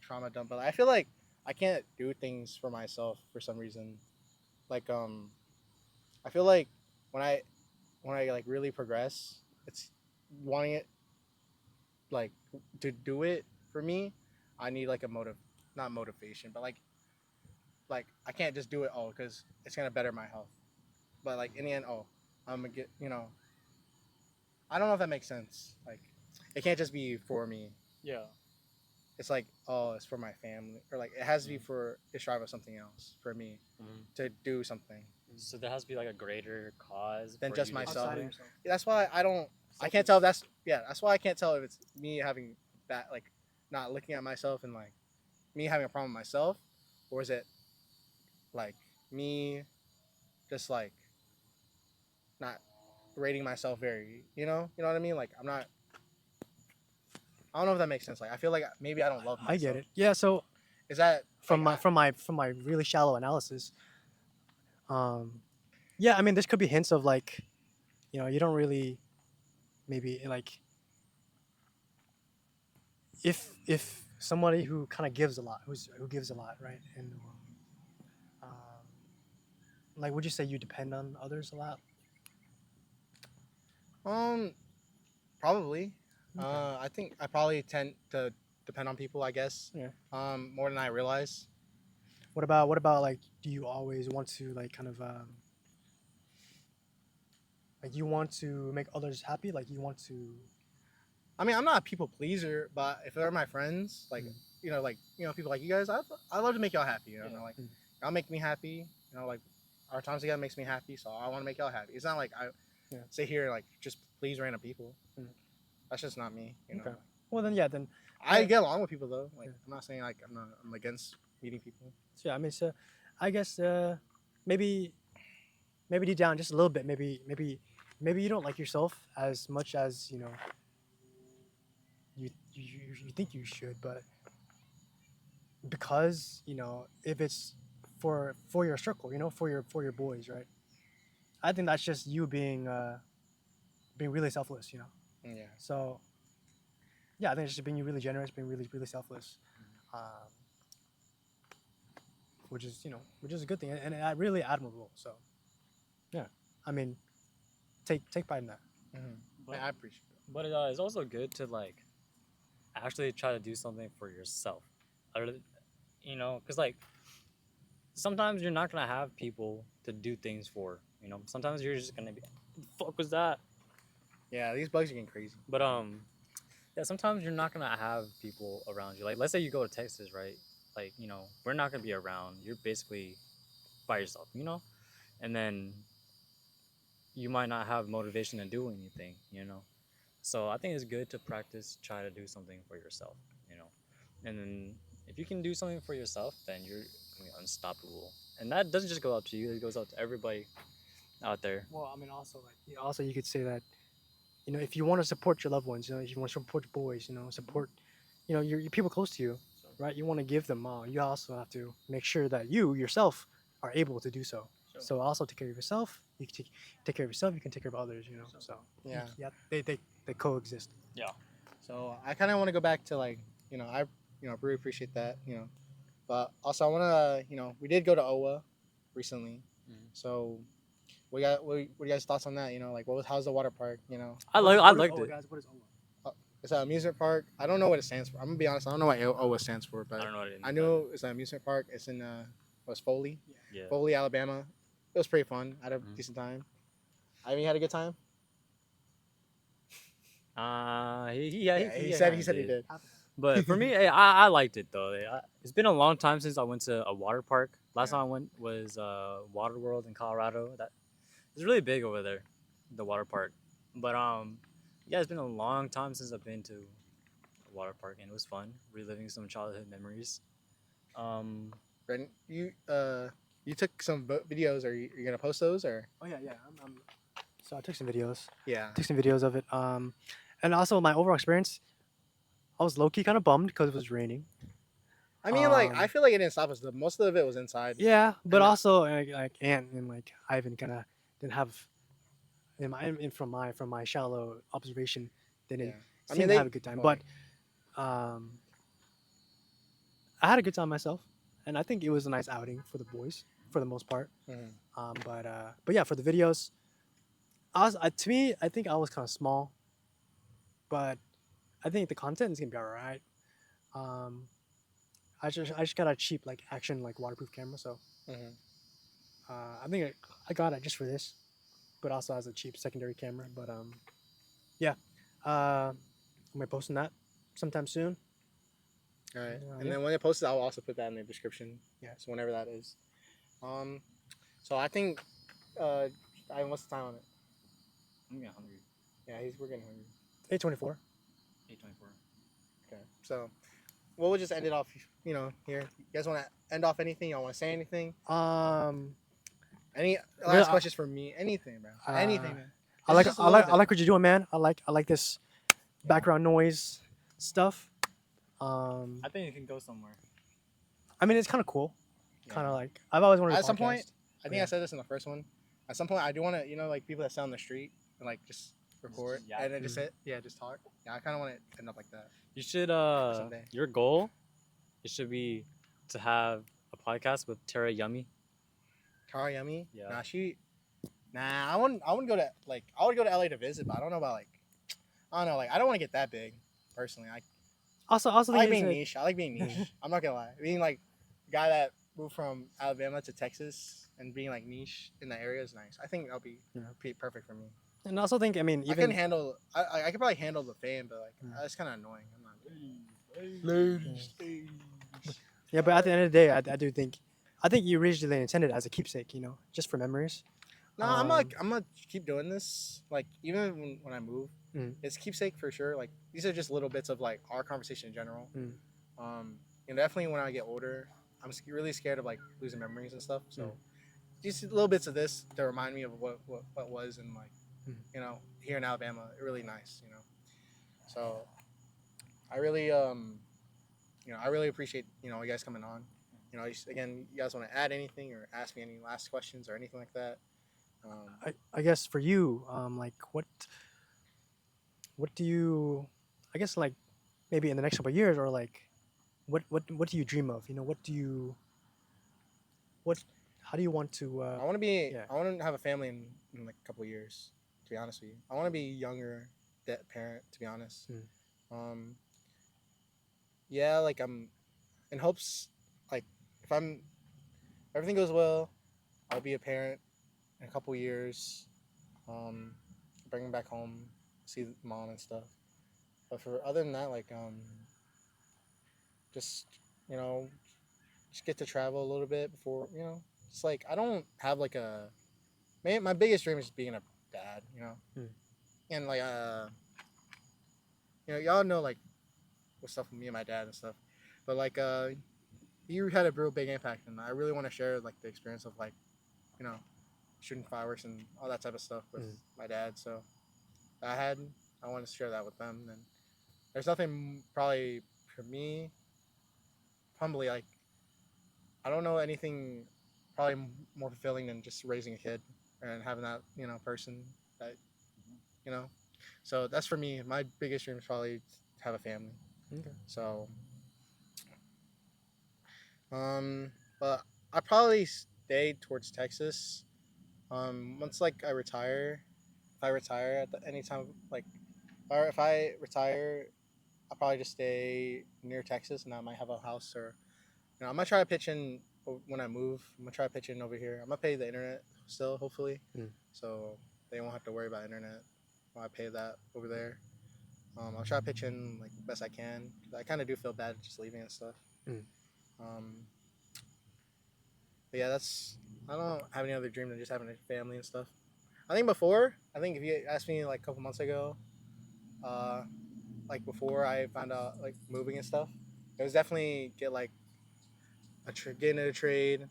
trauma dump, but I feel like I can't do things for myself for some reason. Like I feel like when I like really progress, it's wanting it like to do it for me. I need like a not motivation, but like I can't just do it all because it's gonna better my health. But like in the end, oh, I'm gonna get you know. I don't know if that makes sense. Like it can't just be for me. Yeah. It's like oh, it's for my family, or like it has to be for to strive for something else for me to do something So there has to be like a greater cause than for just you to myself. Outside do of it. yourself. That's why I don't. I can't tell. If that's yeah. That's why I can't tell if it's me having that like not looking at myself and like me having a problem with myself, or is it like me just like not rating myself very you know what I mean? Like I'm not. I don't know if that makes sense. Like I feel like maybe I don't love myself. I get it. Yeah. So Is that from like, from my really shallow analysis, yeah, I mean, this could be hints of like, you know, you don't really maybe like if somebody who kind of gives a lot, who gives a lot, right? And like, would you say you depend on others a lot? um probably. Okay. I think I probably tend to depend on people. I guess. Yeah. More than I realize. What about like, do you always want to like kind of like you want to make others happy? Like you want to. I mean, I'm not a people pleaser, but if they're my friends, like you know, people like you guys, I love to make y'all happy. You know, like y'all make me happy. You know, like our times together makes me happy, so I want to make y'all happy. It's not like I Yeah. sit here and like just please random people. That's just not me. You know, Okay. Well then, yeah, then. I get along with people though. Like I'm not saying like I'm against meeting people. So yeah, I mean, so I guess maybe maybe deep down just a little bit. Maybe you don't like yourself as much as you know you think you should, but because you know if it's for your circle, you know, for your boys, right? I think that's just you being really selfless, you know. Yeah. So yeah, I think it's just being really generous, being really selfless, um, which is you know which is a good thing and really admirable. So yeah, I mean take pride in that. But, I appreciate it. but it's also good to like actually try to do something for yourself. Other, you know, because like sometimes you're not gonna have people to do things for, you know. Sometimes you're just gonna be, what the fuck was that? Yeah, these bugs are getting crazy. But yeah, sometimes you're not gonna have people around you. Like, let's say you go to Texas, right? Like, you know, we're not gonna be around. You're basically by yourself, you know, and then you might not have motivation to do anything, you know. So I think it's good to practice, try to do something for yourself, you know. And then if you can do something for yourself, then you're gonna be unstoppable. And that doesn't just go out to you; it goes out to everybody out there. Well, I mean, also like also you could say that, you know, if you want to support your loved ones, you know, if you want to support your boys, you know, support, you know, your people close to you, right? You want to give them all. You also have to make sure that you yourself are able to do so. So also take care of yourself. You can take care of yourself. You can take care of others. You know. So Yeah. yeah, they coexist. Yeah. So I kind of want to go back to like, I, really appreciate that, but also I want to, we did go to OWA recently. Mhm. So what are you guys' thoughts on that? Like how's the water park? I What is liked OWA, it. guys? What is OWA? It's an amusement park. I don't know what it stands for. I'm gonna be honest. I don't know what OWA stands for, but I don't know what it is. I knew it's an amusement park. It's in was Foley, Yeah. Foley, Alabama. It was pretty fun. I had a Mhm. decent time. I mean, you had a good time. He said he did. But for me, hey, I liked it though. It's been a long time since I went to a water park. Last Yeah. time I went was Water World in Colorado. That it's really big over there, the water park. But yeah, it's been a long time since I've been to a water park, and it was fun reliving some childhood memories. Um, Brandon, you took some videos. Are you gonna post those or? Oh yeah, yeah. So I took some videos. Yeah. Took some videos of it. And also my overall experience, I was low key kind of bummed because it was raining. I mean, like I Um, feel like it didn't stop us. Most of it was inside. Yeah, but And also like Ant and like Ivan kind of didn't have from my shallow observation, they yeah. didn't I seem mean, to they. have a good time. Go But ahead. I had a good time myself, and I think it was a nice outing for the boys for the most part. Mhm. But yeah, for the videos, to me I think I was kind of small, but I think the content is gonna be alright. Um, I just got a cheap like action like waterproof camera, so Mhm. I think I got it just for this, but also as a cheap secondary camera. But yeah, I'm gonna be posting that sometime soon. All right. And Yeah. then when it posted, I'll also put that in the description. Yeah. So whenever that is. Um. So I think. Ivan, what's the time on it? I'm getting hungry. Yeah, we're getting hungry. 8:24. 8:24. Okay. So we'll just end it off. Here. You guys want to end off anything? Y'all want to say anything? Any last Really, questions for me? Anything, bro. Anything, man. I It's like just a I little like bit. I like what you're doing, man. I like this background noise stuff. I think it can go somewhere. I mean it's kind of cool. Yeah. Kind of like I've always wanted to At some point, podcast. I think I said this in the first one. At some point, I do want to, like people that sit on the street and like just record Yeah. and then just sit, just talk. Yeah, I kind of want to end up like that. You should Someday. your goal, it should be to have a podcast with Tara Yummy. Tara Yummy. Yeah. Nah, I wouldn't go to I would go to LA to visit, but I don't know about I don't know, I don't want to get that big, personally. Also I like think being it's, niche. I like being niche. I'm not gonna lie. Being like a guy that moved from Alabama to Texas and being like niche in that area is nice. I think that'll be perfect for me. and also think I mean I even can handle. I could probably handle the fame, but that's kind of annoying. I'm not. yeah, but at the end of the day, I do think you originally intended it as a keepsake, you know, just for memories. No, I'm gonna keep doing this. Like even when I move, it's keepsake for sure. Like these are just little bits of like our conversation in general. And definitely when I get older, I'm really scared of like losing memories and stuff. So just little bits of this to remind me of what was and like here in Alabama, really nice. So I really I really appreciate you guys coming on. Again, you guys want to add anything or ask me any last questions or anything like that? I guess for you, like what do you, I guess like maybe in the next couple of years or like what do you dream of? You know, how do you want to? I want to be. yeah. I want to have a family in like a couple of years. To be honest with you, I want to be a younger parent. To be honest, yeah, like I'm in hopes like if everything goes well, I'll be a parent in a couple years. Um, bring him back home, see mom and stuff. But for other than that, like just you know, just get to travel a little bit before It's like I don't have like a my biggest dream is being a dad. Hmm. And like y'all know like what stuff with me and my dad and stuff, but like you had a real big impact, and I really want to share like the experience of like you know shooting fireworks and all that type of stuff with Hmm. my dad. So I had I want to share that with them, and there's nothing probably for me humbly like I don't know anything probably more fulfilling than just raising a kid and having that person that you know. So that's for me. My biggest dream is probably to have a family. Okay. So but I probably stay towards Texas. Once like I retire, if I retire at any time, like, or if I retire, I'll probably just stay near Texas, and I might have a house, or I'm gonna try to pitch in when I move. I'm gonna try to pitch in over here. I'm gonna pay the internet still, hopefully, Mm. so they won't have to worry about internet while I pay that over there. I'll try to pitch in like best I can. 'Cause I kind of do feel bad just leaving and stuff. Mm. Um, but yeah, that's I don't have any other dream than just having a family and stuff. I think if you asked me like a couple months ago, uh, like before I found out like moving and stuff, it was definitely get into a trade.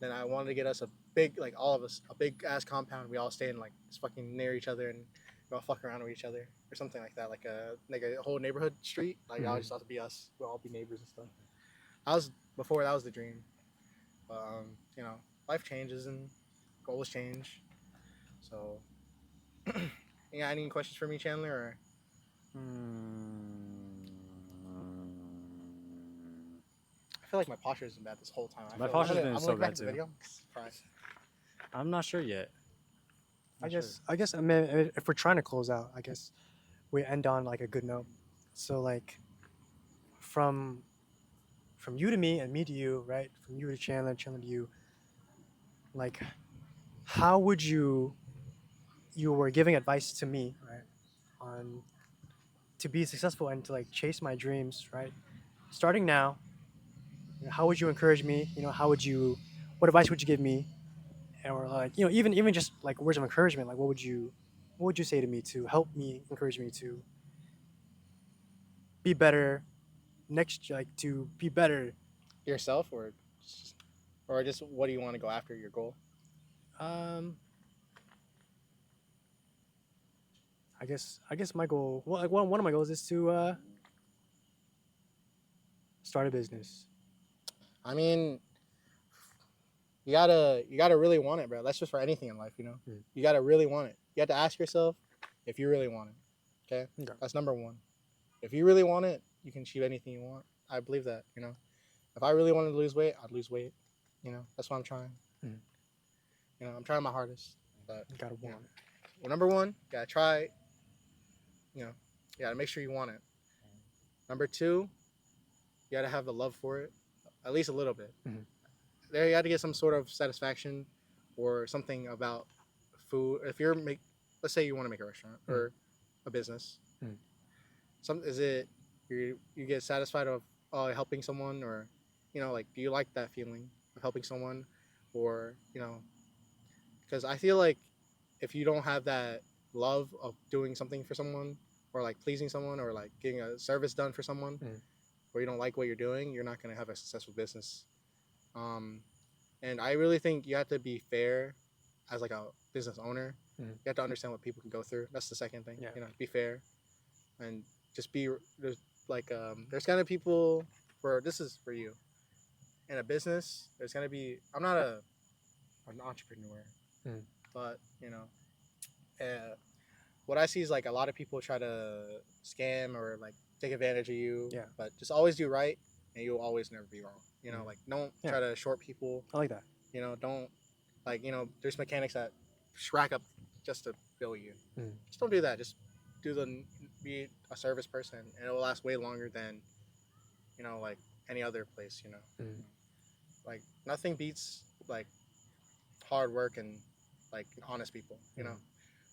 Then I wanted to get us a big like all of us a big ass compound. We all stay in like just fucking near each other and we all fuck around with each other or something like that. Like a whole neighborhood street. Like I Mhm. just thought to be us. We'll all be neighbors and stuff. I was before that was the dream. But life changes and goals change. So yeah, any questions for me, Chandler? Or I feel like my posture isn't bad this whole time. My posture's been I'm so looking back bad at the too. video. I'm surprised. I'm not sure yet. I mean, if we're trying to close out, I guess we end on like a good note. So like from you to me and me to you, right? From you to Chandler, Chandler to you. Like, how would you were giving advice to me, right? On to be successful and to like chase my dreams, right? Starting now, how would you encourage me? How would you, what advice would you give me? Or like, even just like words of encouragement, like what would you say to me to help me, encourage me to be better like to be better. Yourself or just what do you want to go after your goal? Um, I guess my goal, well, like one of my goals is to start a business. I mean, you gotta really want it, bro. That's just for anything in life, Mm. You gotta really want it. You have to ask yourself if you really want it. Okay, Okay. that's number one. If you really want it, you can achieve anything you want. I believe that. If I really wanted to lose weight, I'd lose weight. That's what I'm trying. Mm. I'm trying my hardest. But You gotta you know, want it. well, number one, you gotta try. You know, you gotta make sure you want it. Number two, you gotta have the love for it, at least a little bit. Mhm. There, you got to get some sort of satisfaction or something about food. If let's say you want to make a restaurant or a business. Mm. Is it you get satisfied of helping someone, or like do you like that feeling of helping someone, or because I feel like if you don't have that love of doing something for someone, or like pleasing someone, or like getting a service done for someone, Mm. or you don't like what you're doing, you're not going to have a successful business. Um, and I really think you have to be fair as like a business owner. Mm. You have to understand what people can go through. That's the second thing. Yeah. Be fair and just be there's kind of people for this is for you in a business. There's gonna be I'm not an entrepreneur, Mm. but what I see is like a lot of people try to scam or like take advantage of you. Yeah. But just always do right, and you'll always never be wrong. Like don't Yeah. try to short people. I like that. Don't like there's mechanics that rack up just to bill you. Mm. Just don't do that. Just be a service person, and it will last way longer than like any other place. Mm. like nothing beats like hard work and like honest people. You know,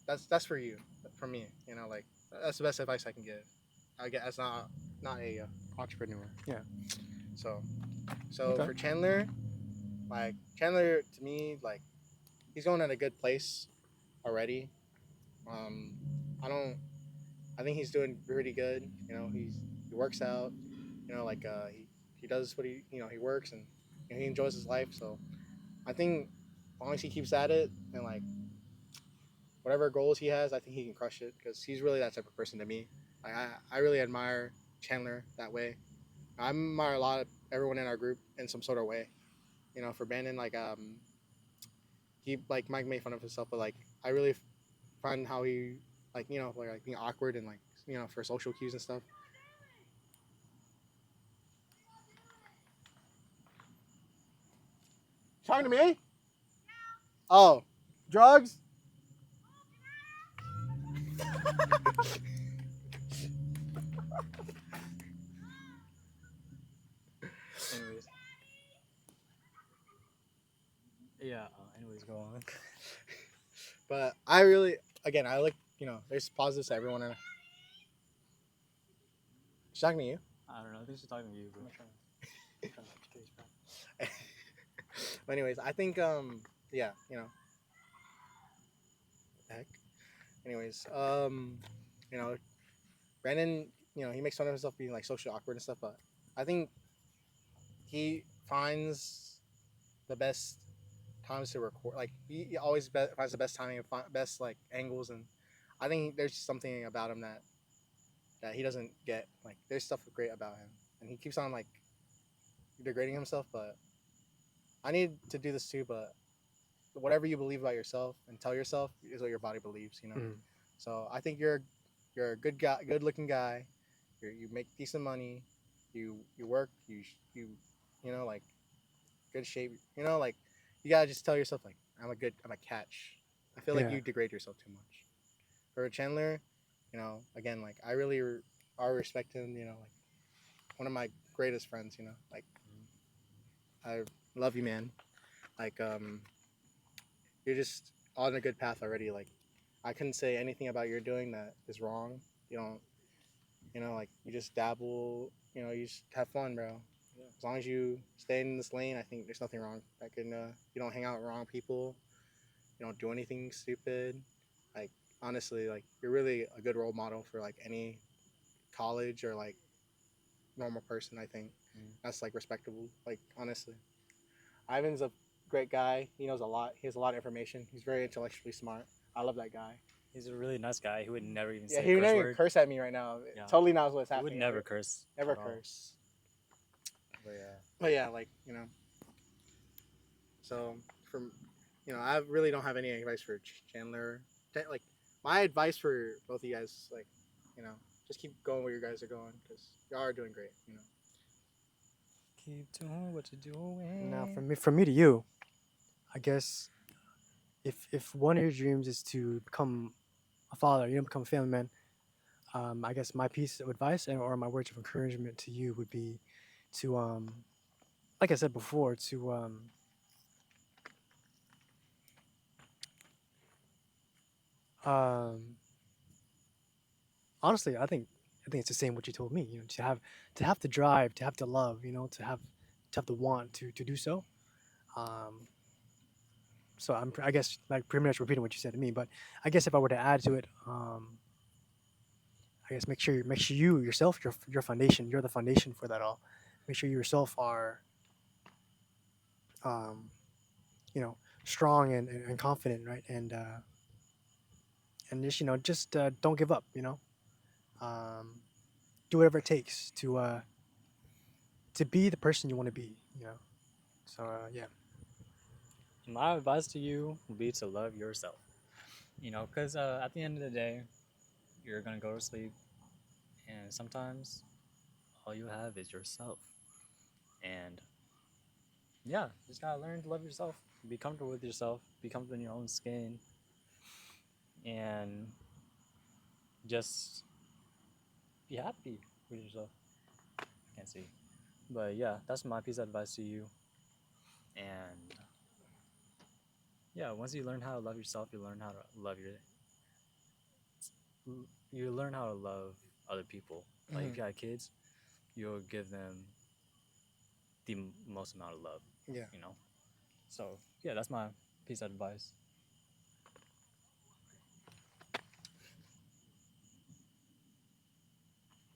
that's for you, for me. You know, like that's the best advice I can give. I guess as not a entrepreneur. Yeah. So Okay. for Chandler, like Chandler to me, like he's going at a good place already. Um, I don't. I think he's doing pretty good. You know, he works out. You know, like he does what he works and he enjoys his life. So I think as long as he keeps at it and like whatever goals he has, I think he can crush it because he's really that type of person to me. Like I really admire Chandler that way. I admire a lot of everyone in our group in some sort of way. You know, for Brandon, like he like Mike made fun of himself, but like I really find how he like like being awkward and like for social cues and stuff. Talking to me? Oh, drugs? Anyways. Yeah. Anyways, go on. But I really, again, I like there's positives to everyone. She's talking to you. I don't know. I think she's talking to you, bro. But anyways, I think yeah, heck. Anyways, you know, Brandon, he makes fun of himself being like socially awkward and stuff, but I think he finds the best times to record. Like he always finds the best timing and best like angles, and I think there's just something about him that he doesn't get. Like there's stuff great about him, and he keeps on like degrading himself. But I need to do this too. But whatever you believe about yourself and tell yourself is what your body believes. So I think you're a good guy, good looking guy. You make decent money. You work. Like good shape. Like you gotta just tell yourself like I'm a catch. I feel like Yeah. you degrade yourself too much. For Chandler, again like I really are respect him. Like one of my greatest friends. Like I love you, man. Like you're just on a good path already. Like I couldn't say anything about you're doing that is wrong. You don't. Like you just dabble. You just have fun, bro. Yeah. As long as you stay in this lane, I think there's nothing wrong. You don't hang out with wrong people. You don't do anything stupid. Like honestly, like you're really a good role model for like any college or like normal person. I think that's like respectable. Like honestly, Ivan's a great guy. He knows a lot. He has a lot of information. He's very intellectually smart. I love that guy. He's a really nice guy. He would never even Yeah, say he a would curse never word. curse at me right now. Yeah. Totally knows what's He happening. would never curse. Never at all. curse. But yeah. But yeah, like So from I really don't have any advice for Chandler. Like my advice for both of you guys, like just keep going where you guys are going because y'all are doing great. Keep doing what you're doing. Now, from me to you, I guess if one of your dreams is to become a father, become a family man, I guess my piece of advice or my words of encouragement to you would be to, like I said before, to honestly, I think it's the same what you told me. To have the drive, to have the love, to have the want to do so. Um, so I guess like pretty much repeating what you said to me, but I guess if I were to add to it, I guess make sure you yourself your foundation. You're the foundation for that all. Make sure you yourself are, um, strong and confident, right? And just don't give up. Um, do whatever it takes to be the person you want to be. So yeah. My advice to you would be to love yourself. Because at the end of the day, you're gonna go to sleep, and sometimes all you have is yourself. And yeah, just gotta learn to love yourself. Be comfortable with yourself. Be comfortable in your own skin, and just be happy with yourself. I can't see, but yeah, that's my piece of advice to you. And yeah, once you learn how to love yourself, you learn how to love you learn how to love other people. Like if you had kids, you'll give them the most amount of love. Yeah. You know. So yeah, that's my piece of advice.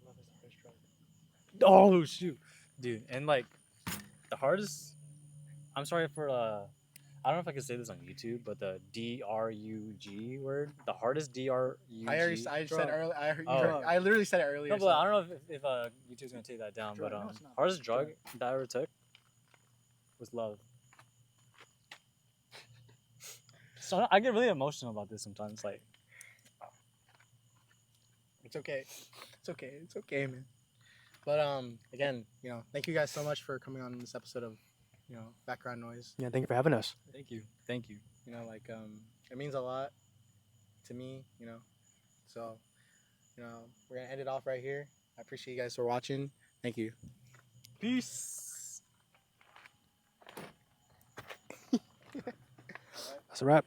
Love is the hardest drug. Oh shoot, dude, and like the hardest. I'm sorry for I don't know if I can say this on YouTube, but the DRUG word, the hardest DRUG. I said earlier. I heard, you Oh. heard, I literally said it earlier. No, but I don't know if YouTube's gonna take that down. Drug. But No, it's not. hardest drug that I ever took was love. So I get really emotional about this sometimes. Like, It's okay. It's okay. It's okay, man. But again, thank you guys so much for coming on this episode of, Background Noise. Yeah, thank you for having us. thank you. It means a lot to me, So, we're gonna end it off right here. I appreciate you guys for watching. Thank you. Peace. That's a wrap.